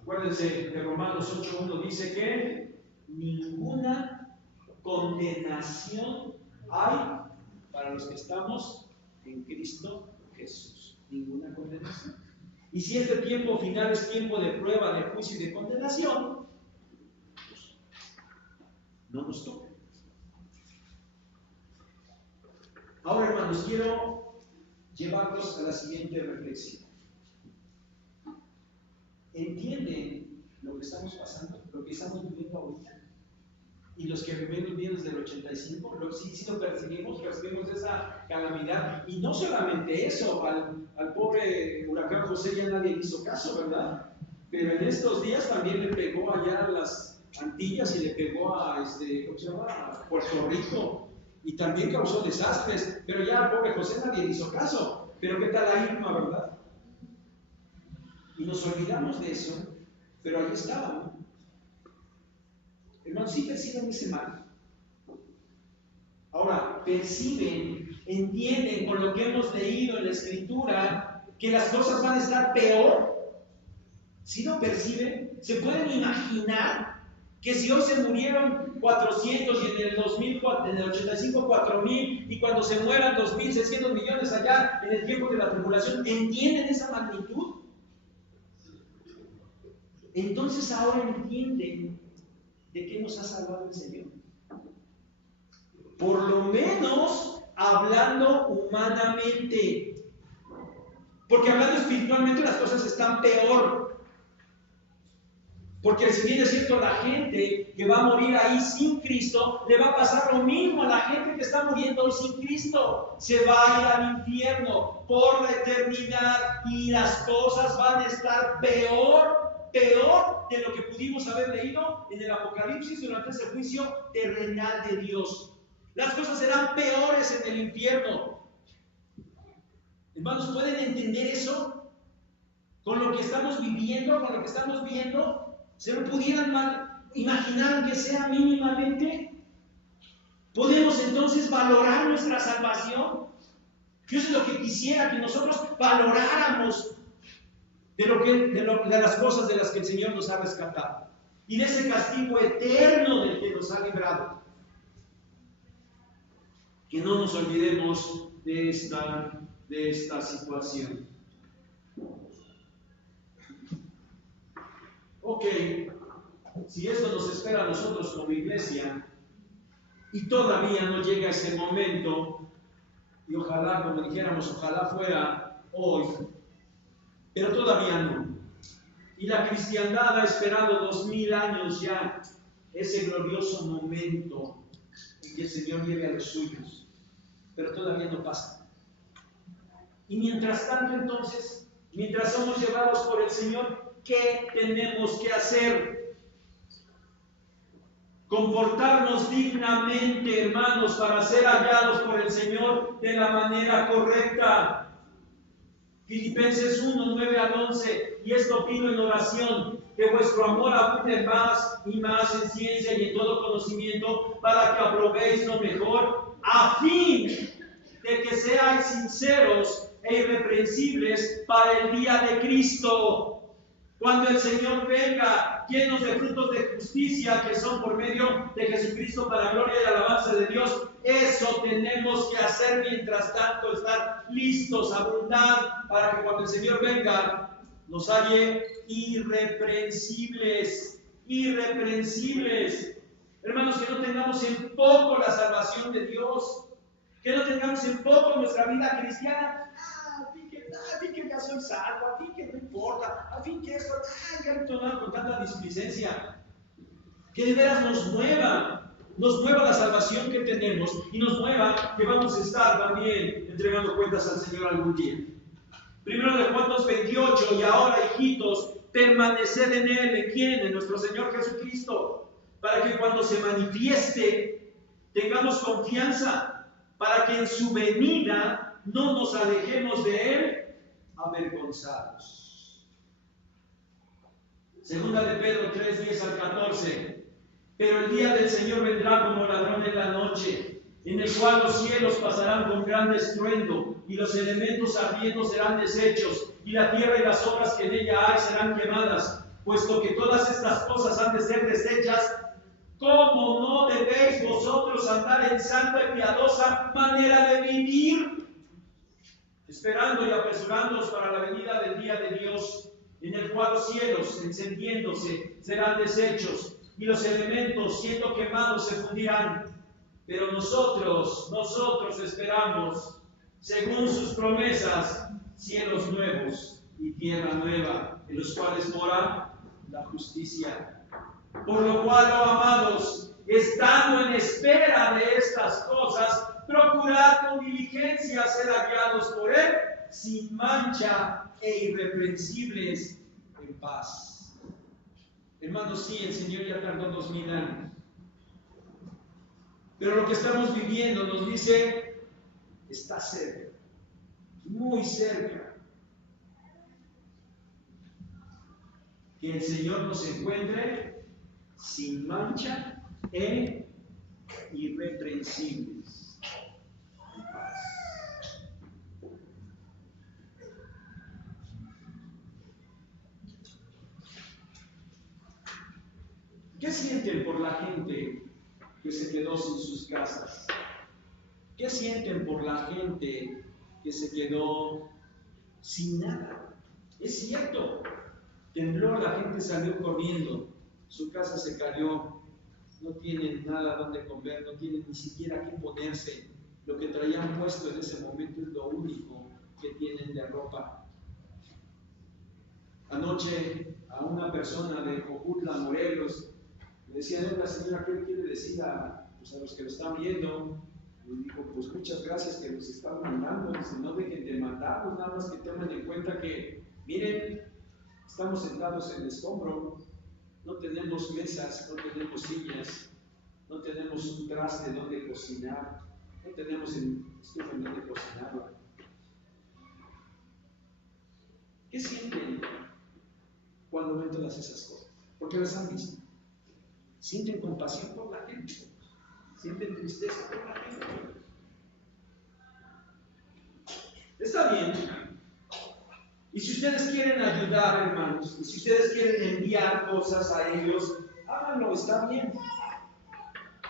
Acuérdense que Romanos 8:1 dice que ninguna condenación hay para los que estamos en Cristo Jesús. Ninguna condenación. Y si este tiempo final es tiempo de prueba, de juicio y de condenación, pues no nos toca. Ahora, hermanos, quiero llevarlos a la siguiente reflexión. ¿Entienden lo que estamos pasando? Lo que estamos viviendo ahorita. Y los que vivimos bien desde el 85, sí lo percibimos esa calamidad. Y no solamente eso, al pobre huracán José ya nadie le hizo caso, ¿verdad? Pero en estos días también le pegó allá a las Antillas y le pegó a, ¿cómo se llama? A Puerto Rico. Y también causó desastres. Pero ya al pobre José nadie le hizo caso. Pero ¿qué tal la Irma, verdad? Y nos olvidamos de eso, pero ahí estaba, ¿no? Hermanos, sí perciben ese mal. Ahora, perciben, entienden con lo que hemos leído en la Escritura que las cosas van a estar peor. ¿Sí lo perciben? ¿Se pueden imaginar que si hoy se murieron 400 y en el 2004, en el 85 4,000, y cuando se mueran 2,600 millones allá en el tiempo de la tribulación, entienden esa magnitud? Entonces ahora entienden de qué nos ha salvado el Señor. Por lo menos hablando humanamente. Porque hablando espiritualmente las cosas están peor. Porque si bien es cierto, la gente que va a morir ahí sin Cristo, le va a pasar lo mismo a la gente que está muriendo hoy sin Cristo. Se va a ir al infierno por la eternidad y las cosas van a estar peor de lo que pudimos haber leído en el Apocalipsis durante ese juicio terrenal de Dios. Las cosas serán peores en el infierno. Hermanos, ¿pueden entender eso? Con lo que estamos viviendo, con lo que estamos viendo, ¿se lo pudieran imaginar que sea mínimamente? ¿Podemos entonces valorar nuestra salvación? Yo es lo que quisiera, que nosotros valoráramos de las cosas de las que el Señor nos ha rescatado y de ese castigo eterno del que nos ha librado. Que no nos olvidemos de esta situación. Ok, si esto nos espera a nosotros como iglesia y todavía no llega ese momento, y ojalá, como dijéramos, ojalá fuera hoy, pero todavía no. Y la cristiandad ha esperado 2000 años ya ese glorioso momento en que el Señor lleve a los suyos, pero todavía no pasa. Y mientras tanto, entonces, mientras somos llevados por el Señor, ¿qué tenemos que hacer? Comportarnos dignamente, hermanos, para ser hallados por el Señor de la manera correcta. Filipenses 1, 9 al 11, y esto pido en oración, que vuestro amor abunde más y más en ciencia y en todo conocimiento, para que aprobéis lo mejor, a fin de que seáis sinceros e irreprensibles para el día de Cristo, cuando el Señor venga, llenos de frutos de justicia que son por medio de Jesucristo para gloria y alabanza de Dios. Eso tenemos que hacer mientras tanto, estar listos, abundar, para que cuando el Señor venga nos halle irreprensibles. Hermanos, que no tengamos en poco la salvación de Dios, que no tengamos en poco nuestra vida cristiana. A fin que ya soy salvo, a fin que no importa, a fin que esto, ya no tomar con tanta displicencia. Que de veras nos mueva la salvación que tenemos y nos mueva que vamos a estar también entregando cuentas al Señor algún día. Primero de Juan 2:28, y ahora, hijitos, permaneced en Él. ¿En quién? En nuestro Señor Jesucristo, para que cuando se manifieste tengamos confianza, para que en su venida no nos alejemos de Él avergonzados. Segunda de Pedro 3, 10 al 14. Pero el día del Señor vendrá como ladrón en la noche, en el cual los cielos pasarán con gran estruendo, y los elementos ardiendo serán deshechos, y la tierra y las obras que en ella hay serán quemadas. Puesto que todas estas cosas han de ser deshechas, ¿cómo no debéis vosotros andar en santa y piadosa manera de vivir? Esperando y apresurándonos para la venida del día de Dios, en el cual los cielos, encendiéndose, serán deshechos, y los elementos, siendo quemados, se fundirán. Pero nosotros esperamos, según sus promesas, cielos nuevos y tierra nueva, en los cuales mora la justicia. Por lo cual, oh amados, estando en espera de estas cosas, procurad con diligencia ser hallados por Él, sin mancha e irreprensibles en paz. Hermanos, sí, el Señor ya tardó 2000 años. Pero lo que estamos viviendo nos dice, está cerca, muy cerca. Que el Señor nos encuentre sin mancha e irreprensibles en paz. ¿Qué sienten por la gente que se quedó sin sus casas? ¿Qué sienten por la gente que se quedó sin nada? Es cierto, tembló, la gente salió corriendo, su casa se cayó, no tienen nada donde comer, no tienen ni siquiera qué ponerse. Lo que traían puesto en ese momento es lo único que tienen de ropa. Anoche a una persona de Cojutla, Morelos. Le decía, la señora, ¿qué le quiere decir a los que lo están viendo? Y dijo, pues muchas gracias que nos están mandando. Dice, no dejen de mandarnos, nada más que tomen en cuenta que, miren, estamos sentados en el escombro, no tenemos mesas, no tenemos sillas, no tenemos un traste donde cocinar, no tenemos estufa en donde cocinarla. ¿Qué sienten cuando ven todas esas cosas? Porque las han visto. Sienten compasión por la gente, sienten tristeza por la gente. Está bien. Y si ustedes quieren ayudar, hermanos, y si ustedes quieren enviar cosas a ellos, háganlo, está bien.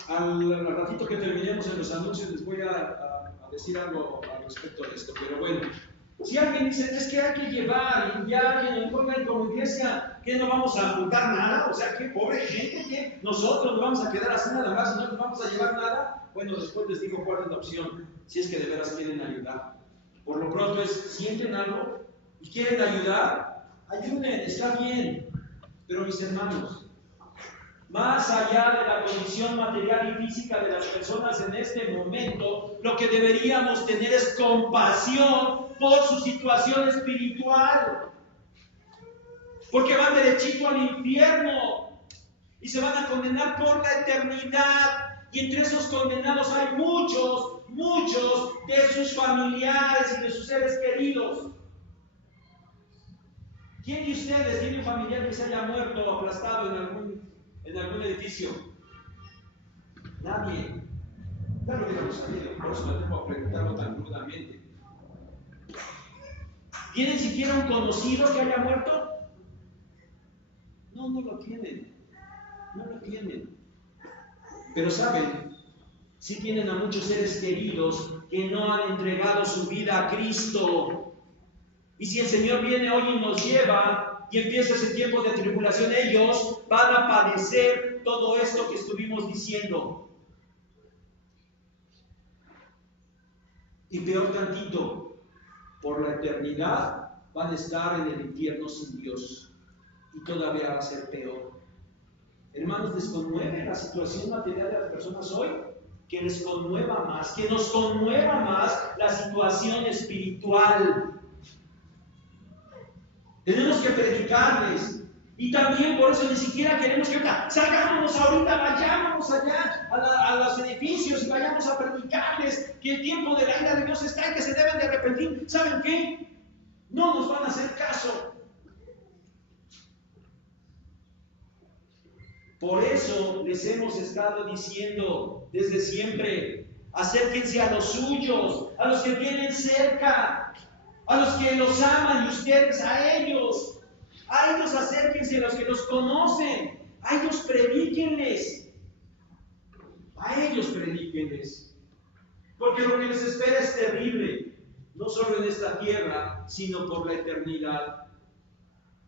Al ratito que terminemos en los anuncios les voy a decir algo al respecto de esto, pero bueno. Si alguien dice, es que hay que llevar, y ya alguien oiga, como iglesia, ¿qué no vamos a apuntar nada? O sea, ¿qué pobre gente? ¿Qué? ¿Nosotros nos vamos a quedar así nada más y no nos vamos a llevar nada? Bueno, después les digo cuál es la opción, si es que de veras quieren ayudar. Por lo pronto es, sienten algo y quieren ayudar, ayuden, está bien. Pero mis hermanos, más allá de la condición material y física de las personas en este momento, lo que deberíamos tener es compasión por su situación espiritual. Porque van derechito al infierno y se van a condenar por la eternidad. Y entre esos condenados hay muchos de sus familiares y de sus seres queridos. ¿Quién de ustedes tiene un familiar que se haya muerto o aplastado en algún edificio? Nadie. Claro que no lo sabía, por eso me tengo a preguntarlo tan crudamente. ¿Tienen siquiera un conocido que haya muerto? No, no lo tienen. No lo tienen. Pero saben, sí tienen a muchos seres queridos que no han entregado su vida a Cristo. Y si el Señor viene hoy y nos lleva y empieza ese tiempo de tribulación, ellos van a padecer todo esto que estuvimos diciendo. Y peor tantito, por la eternidad van a estar en el infierno sin Dios. Y todavía va a ser peor. Hermanos, ¿les conmueve la situación material de las personas hoy? Que les conmueva más, que nos conmueva más la situación espiritual. Tenemos que predicarles. Y también por eso ni siquiera queremos que salgámonos ahorita, vayámonos allá a los edificios y vayamos a predicarles que el tiempo de la ira de Dios está y que se deben de arrepentir. ¿Saben qué? No nos van a hacer caso. Por eso les hemos estado diciendo desde siempre, acérquense a los suyos, a los que tienen cerca, a los que los aman y ustedes a ellos acérquense, a los que los conocen, a ellos predíquenles, porque lo que les espera es terrible, no solo en esta tierra, sino por la eternidad.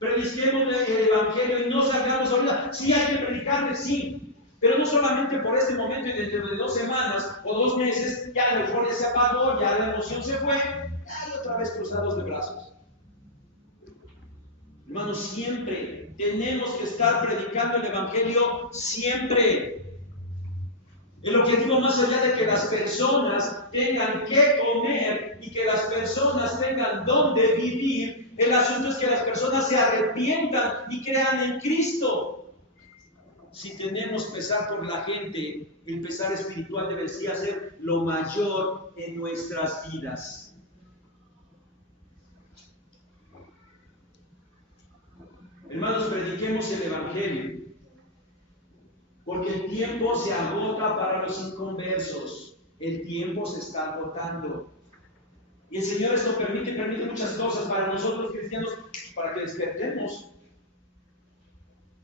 Prediquemos el Evangelio y no salgamos ahorita. Sí hay que predicarle, sí, pero no solamente por este momento y dentro de 2 semanas o 2 meses, ya la euforia se apagó, ya la emoción se fue, y otra vez cruzados de brazos. Hermanos, siempre tenemos que estar predicando el Evangelio, siempre. El objetivo, más allá de que las personas tengan que comer y que las personas tengan dónde vivir, el asunto es que las personas se arrepientan y crean en Cristo. Si tenemos pesar por la gente, el pesar espiritual debería ser lo mayor en nuestras vidas. Hermanos, prediquemos el Evangelio, porque el tiempo se agota para los inconversos. El tiempo se está agotando. Y el Señor esto permite muchas cosas para nosotros cristianos, para que despertemos.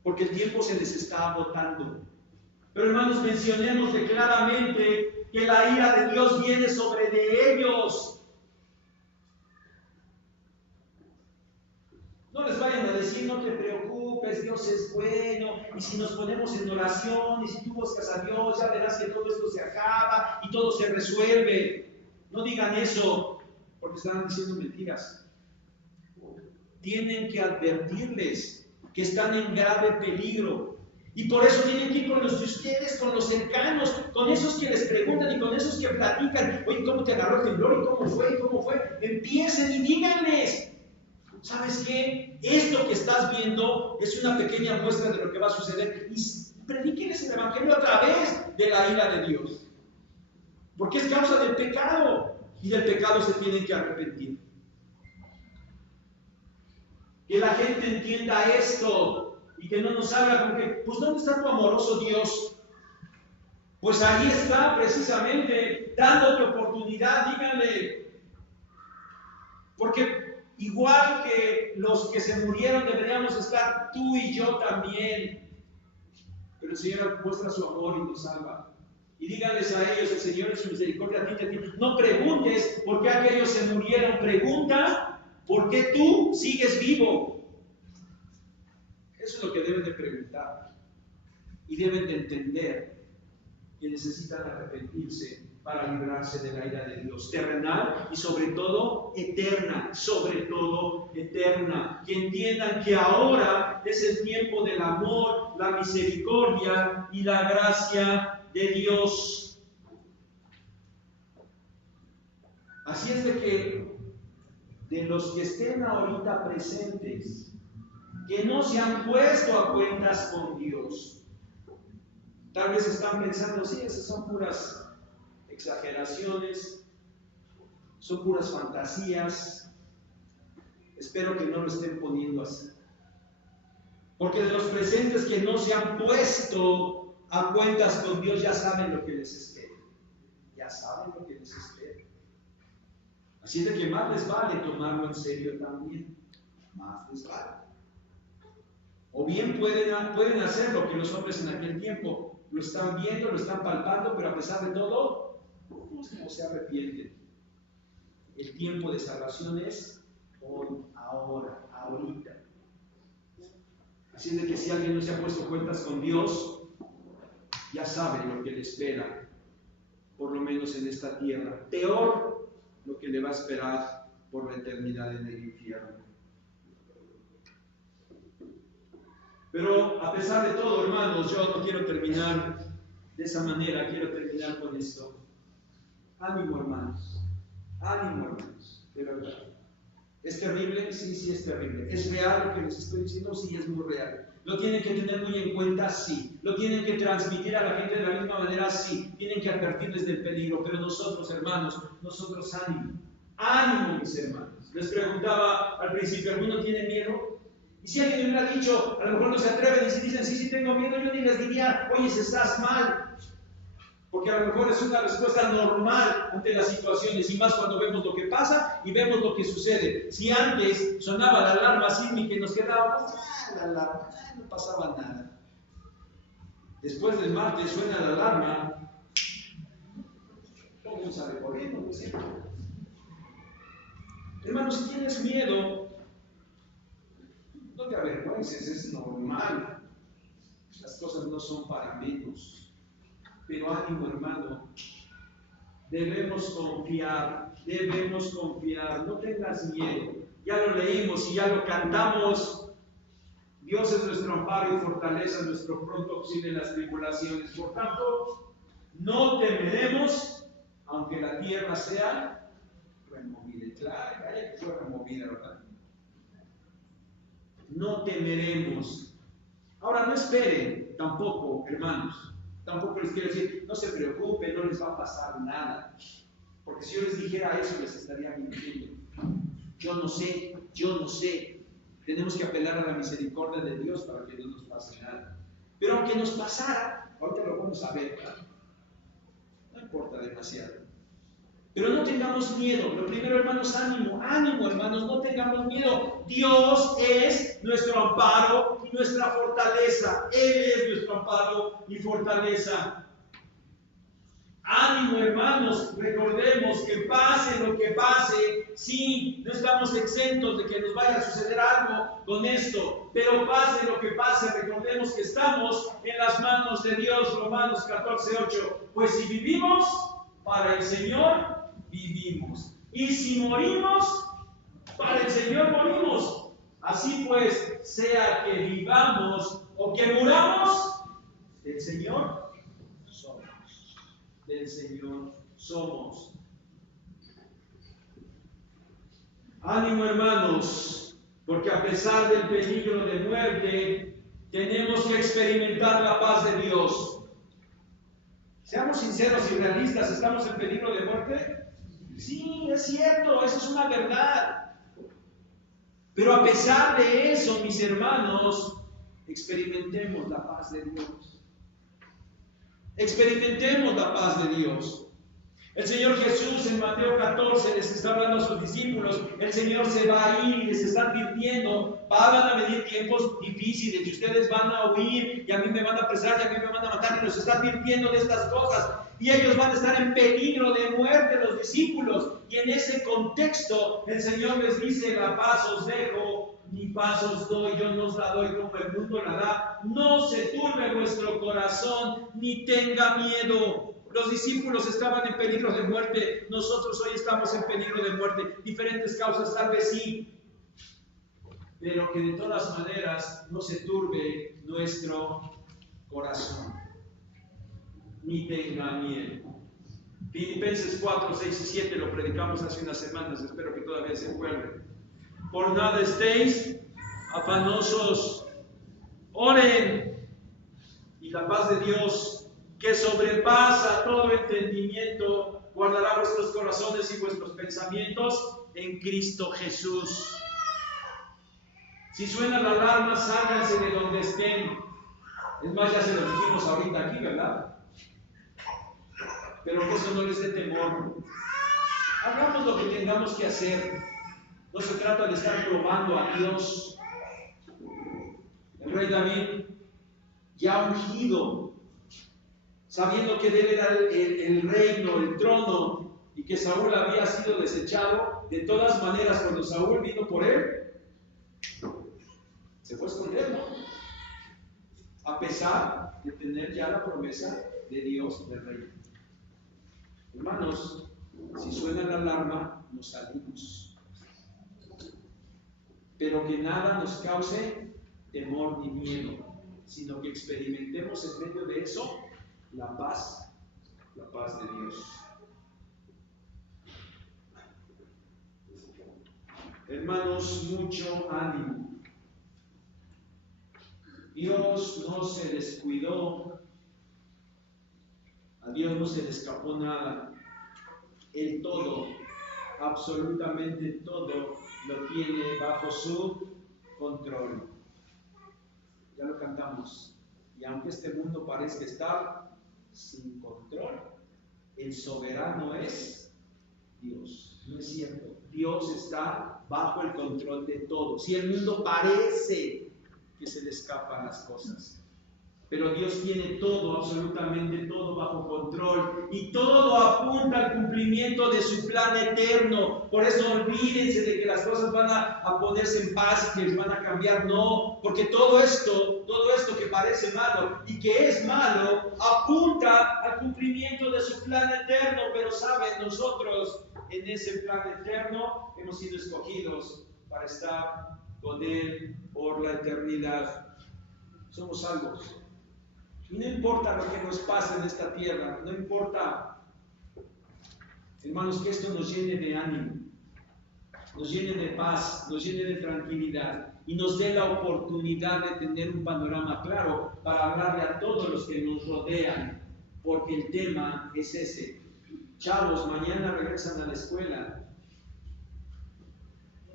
Porque el tiempo se les está agotando. Pero hermanos, mencionemos claramente que la ira de Dios viene sobre de ellos. No les vayan a decir, no te preocupes, Dios es bueno, y si nos ponemos en oración, y si tú buscas a Dios, ya verás que todo esto se acaba y todo se resuelve. No digan eso, porque están diciendo mentiras. Tienen que advertirles que están en grave peligro. Y por eso tienen que ir con los de ustedes, con los cercanos, con esos que les preguntan y con esos que platican. Oye, ¿cómo te agarró el temblor? ¿Y cómo fue? ¿Cómo fue? Empiecen y díganles. ¿Sabes qué? Esto que estás viendo es una pequeña muestra de lo que va a suceder. Y predíquenles el Evangelio a través de la ira de Dios. Porque es causa del pecado. Y del pecado se tienen que arrepentir. Que la gente entienda esto. Y que no nos haga como que, pues ¿dónde está tu amoroso Dios? Pues ahí está precisamente, dándote oportunidad, díganle. Porque igual que los que se murieron deberíamos estar tú y yo también. Pero el Señor muestra su amor y nos salva. Y díganles a ellos, el Señor en su misericordia a ti. No preguntes por qué aquellos se murieron, pregunta por qué tú sigues vivo. Eso es lo que deben de preguntar. Y deben de entender que necesitan arrepentirse para librarse de la ira de Dios terrenal y sobre todo eterna. Sobre todo eterna. Que entiendan que ahora es el tiempo del amor, la misericordia y la gracia de Dios. Así es de que de los que estén ahorita presentes, que no se han puesto a cuentas con Dios. Tal vez están pensando, sí, esas son puras exageraciones, son puras fantasías. Espero que no lo estén poniendo así. Porque de los presentes que no se han puesto a cuentas con Dios ya saben lo que les espera. Ya saben lo que les espera. Así es de que más les vale tomarlo en serio también. Más les vale. O bien pueden hacer lo que los hombres en aquel tiempo lo están viendo, lo están palpando, pero a pesar de todo, no se arrepienten. El tiempo de salvación es hoy, ahora, ahorita. Así es de que si alguien no se ha puesto cuentas con Dios, ya sabe lo que le espera, por lo menos en esta tierra. Peor lo que le va a esperar por la eternidad en el infierno. Pero a pesar de todo, hermanos, yo no quiero terminar de esa manera, quiero terminar con esto. Ánimo, hermanos, de verdad. ¿Es terrible? Sí, es terrible. ¿Es real lo que les estoy diciendo? Sí, es muy real. ¿Lo tienen que tener muy en cuenta? Sí. ¿Lo tienen que transmitir a la gente de la misma manera? Sí. Tienen que advertirles del peligro, pero nosotros, hermanos, nosotros ánimo, mis hermanos. Les preguntaba al principio, ¿alguno tiene miedo? Y si alguien me hubiera dicho, a lo mejor no se atreven y si dicen, sí, tengo miedo, yo ni les diría, oye, si estás mal. Porque a lo mejor es una respuesta normal ante las situaciones, y más cuando vemos lo que pasa y vemos lo que sucede. Si antes sonaba la alarma sísmica y nos quedábamos, la alarma, no pasaba nada. Después del martes suena la alarma, todo el mundo sale corriendo, ¿no es cierto? Hermano, si tienes miedo, no te avergüences, es normal. Las cosas no son para menos. Pero ánimo, hermano. Debemos confiar, no tengas miedo. Ya lo leímos y ya lo cantamos. Dios es nuestro amparo y fortaleza, nuestro pronto auxilio en las tribulaciones. Por tanto, no temeremos, aunque la tierra sea removida. Claro, que fue removida, ¿verdad? No temeremos. Ahora, no esperen tampoco, hermanos. Tampoco les quiero decir, no se preocupen, no les va a pasar nada. Porque si yo les dijera eso, les estaría mintiendo. Yo no sé. Tenemos que apelar a la misericordia de Dios para que no nos pase nada. Pero aunque nos pasara, ahorita lo vamos a ver, ¿verdad? No importa demasiado. Pero no tengamos miedo. Lo primero, hermanos, ánimo, hermanos, no tengamos miedo. Dios es nuestro amparo y nuestra fortaleza. Él es nuestro amparo y fortaleza. Ánimo, hermanos, recordemos que pase lo que pase, sí, no estamos exentos de que nos vaya a suceder algo con esto, pero pase lo que pase, recordemos que estamos en las manos de Dios. Romanos 14:8. Pues si vivimos, para el Señor vivimos. Y si morimos, para el Señor morimos. Así pues, sea que vivamos o que muramos, del Señor somos. Del Señor somos. Ánimo, hermanos, porque a pesar del peligro de muerte, tenemos que experimentar la paz de Dios. Seamos sinceros y realistas, ¿estamos en peligro de muerte? Sí, es cierto, eso es una verdad. Pero a pesar de eso, mis hermanos, experimentemos la paz de Dios. Experimentemos la paz de Dios. El Señor Jesús en Mateo 14 les está hablando a sus discípulos. El Señor se va a ir y les está advirtiendo: van a venir tiempos difíciles y ustedes van a huir y a mí me van a apresar y a mí me van a matar, y nos está advirtiendo de estas cosas. Y ellos van a estar en peligro de muerte, los discípulos. Y en ese contexto el Señor les dice: la paz os dejo, mi paz os doy, yo no os la doy como el mundo la da. No se turbe vuestro corazón, ni tenga miedo. Los discípulos estaban en peligro de muerte, nosotros hoy estamos en peligro de muerte. Diferentes causas, tal vez sí, pero que de todas maneras no se turbe nuestro corazón, ni tenga miedo. Filipenses 4, 6 y 7 lo predicamos hace unas semanas, espero que todavía se acuerden. Por nada estéis afanosos, oren, y la paz de Dios, que sobrepasa todo entendimiento, guardará vuestros corazones y vuestros pensamientos en Cristo Jesús. Si suena la alarma, sálganse de donde estén. Es más, ya se lo dijimos ahorita aquí, ¿verdad? Pero que eso no les dé temor. Hagamos lo que tengamos que hacer. No se trata de estar probando a Dios. El rey David, ya ungido, sabiendo que de él era el reino, el trono, y que Saúl había sido desechado, de todas maneras, cuando Saúl vino por él, se fue a esconder, ¿no? A pesar de tener ya la promesa de Dios del reino. Hermanos, si suena la alarma, nos salimos. Pero que nada nos cause temor ni miedo, sino que experimentemos en medio de eso la paz de Dios. Hermanos, mucho ánimo. Dios no se descuidó, a Dios no se le escapó nada. Él todo, absolutamente todo, lo tiene bajo su control. Ya lo cantamos. Y aunque este mundo parezca estar sin control, el soberano es Dios. No es cierto. Dios está bajo el control de todo. Si el mundo parece que se le escapan las cosas, pero Dios tiene todo, absolutamente todo bajo control, y todo apunta al cumplimiento de su plan eterno. Por eso olvídense de que las cosas van a ponerse en paz y que van a cambiar. No, porque todo esto que parece malo y que es malo, apunta al cumplimiento de su plan eterno. Pero saben, nosotros en ese plan eterno hemos sido escogidos para estar con Él por la eternidad. Somos salvos. Y no importa lo que nos pase en esta tierra, no importa, hermanos, que esto nos llene de ánimo, nos llene de paz, nos llene de tranquilidad y nos dé la oportunidad de tener un panorama claro para hablarle a todos los que nos rodean, porque el tema es ese. Chavos, mañana regresan a la escuela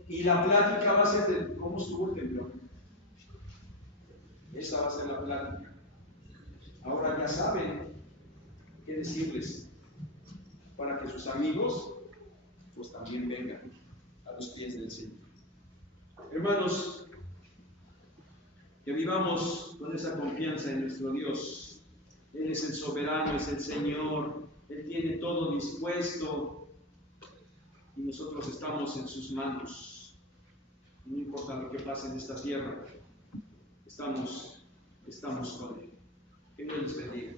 y la plática va a ser de cómo estuvo el temblor. Esa va a ser la plática. Ahora ya saben qué decirles para que sus amigos pues también vengan a los pies del Señor. Hermanos, que vivamos con esa confianza en nuestro Dios. Él es el soberano, es el Señor, Él tiene todo dispuesto y nosotros estamos en sus manos. No importa lo que pase en esta tierra, estamos con Él. Que Dios les bendiga.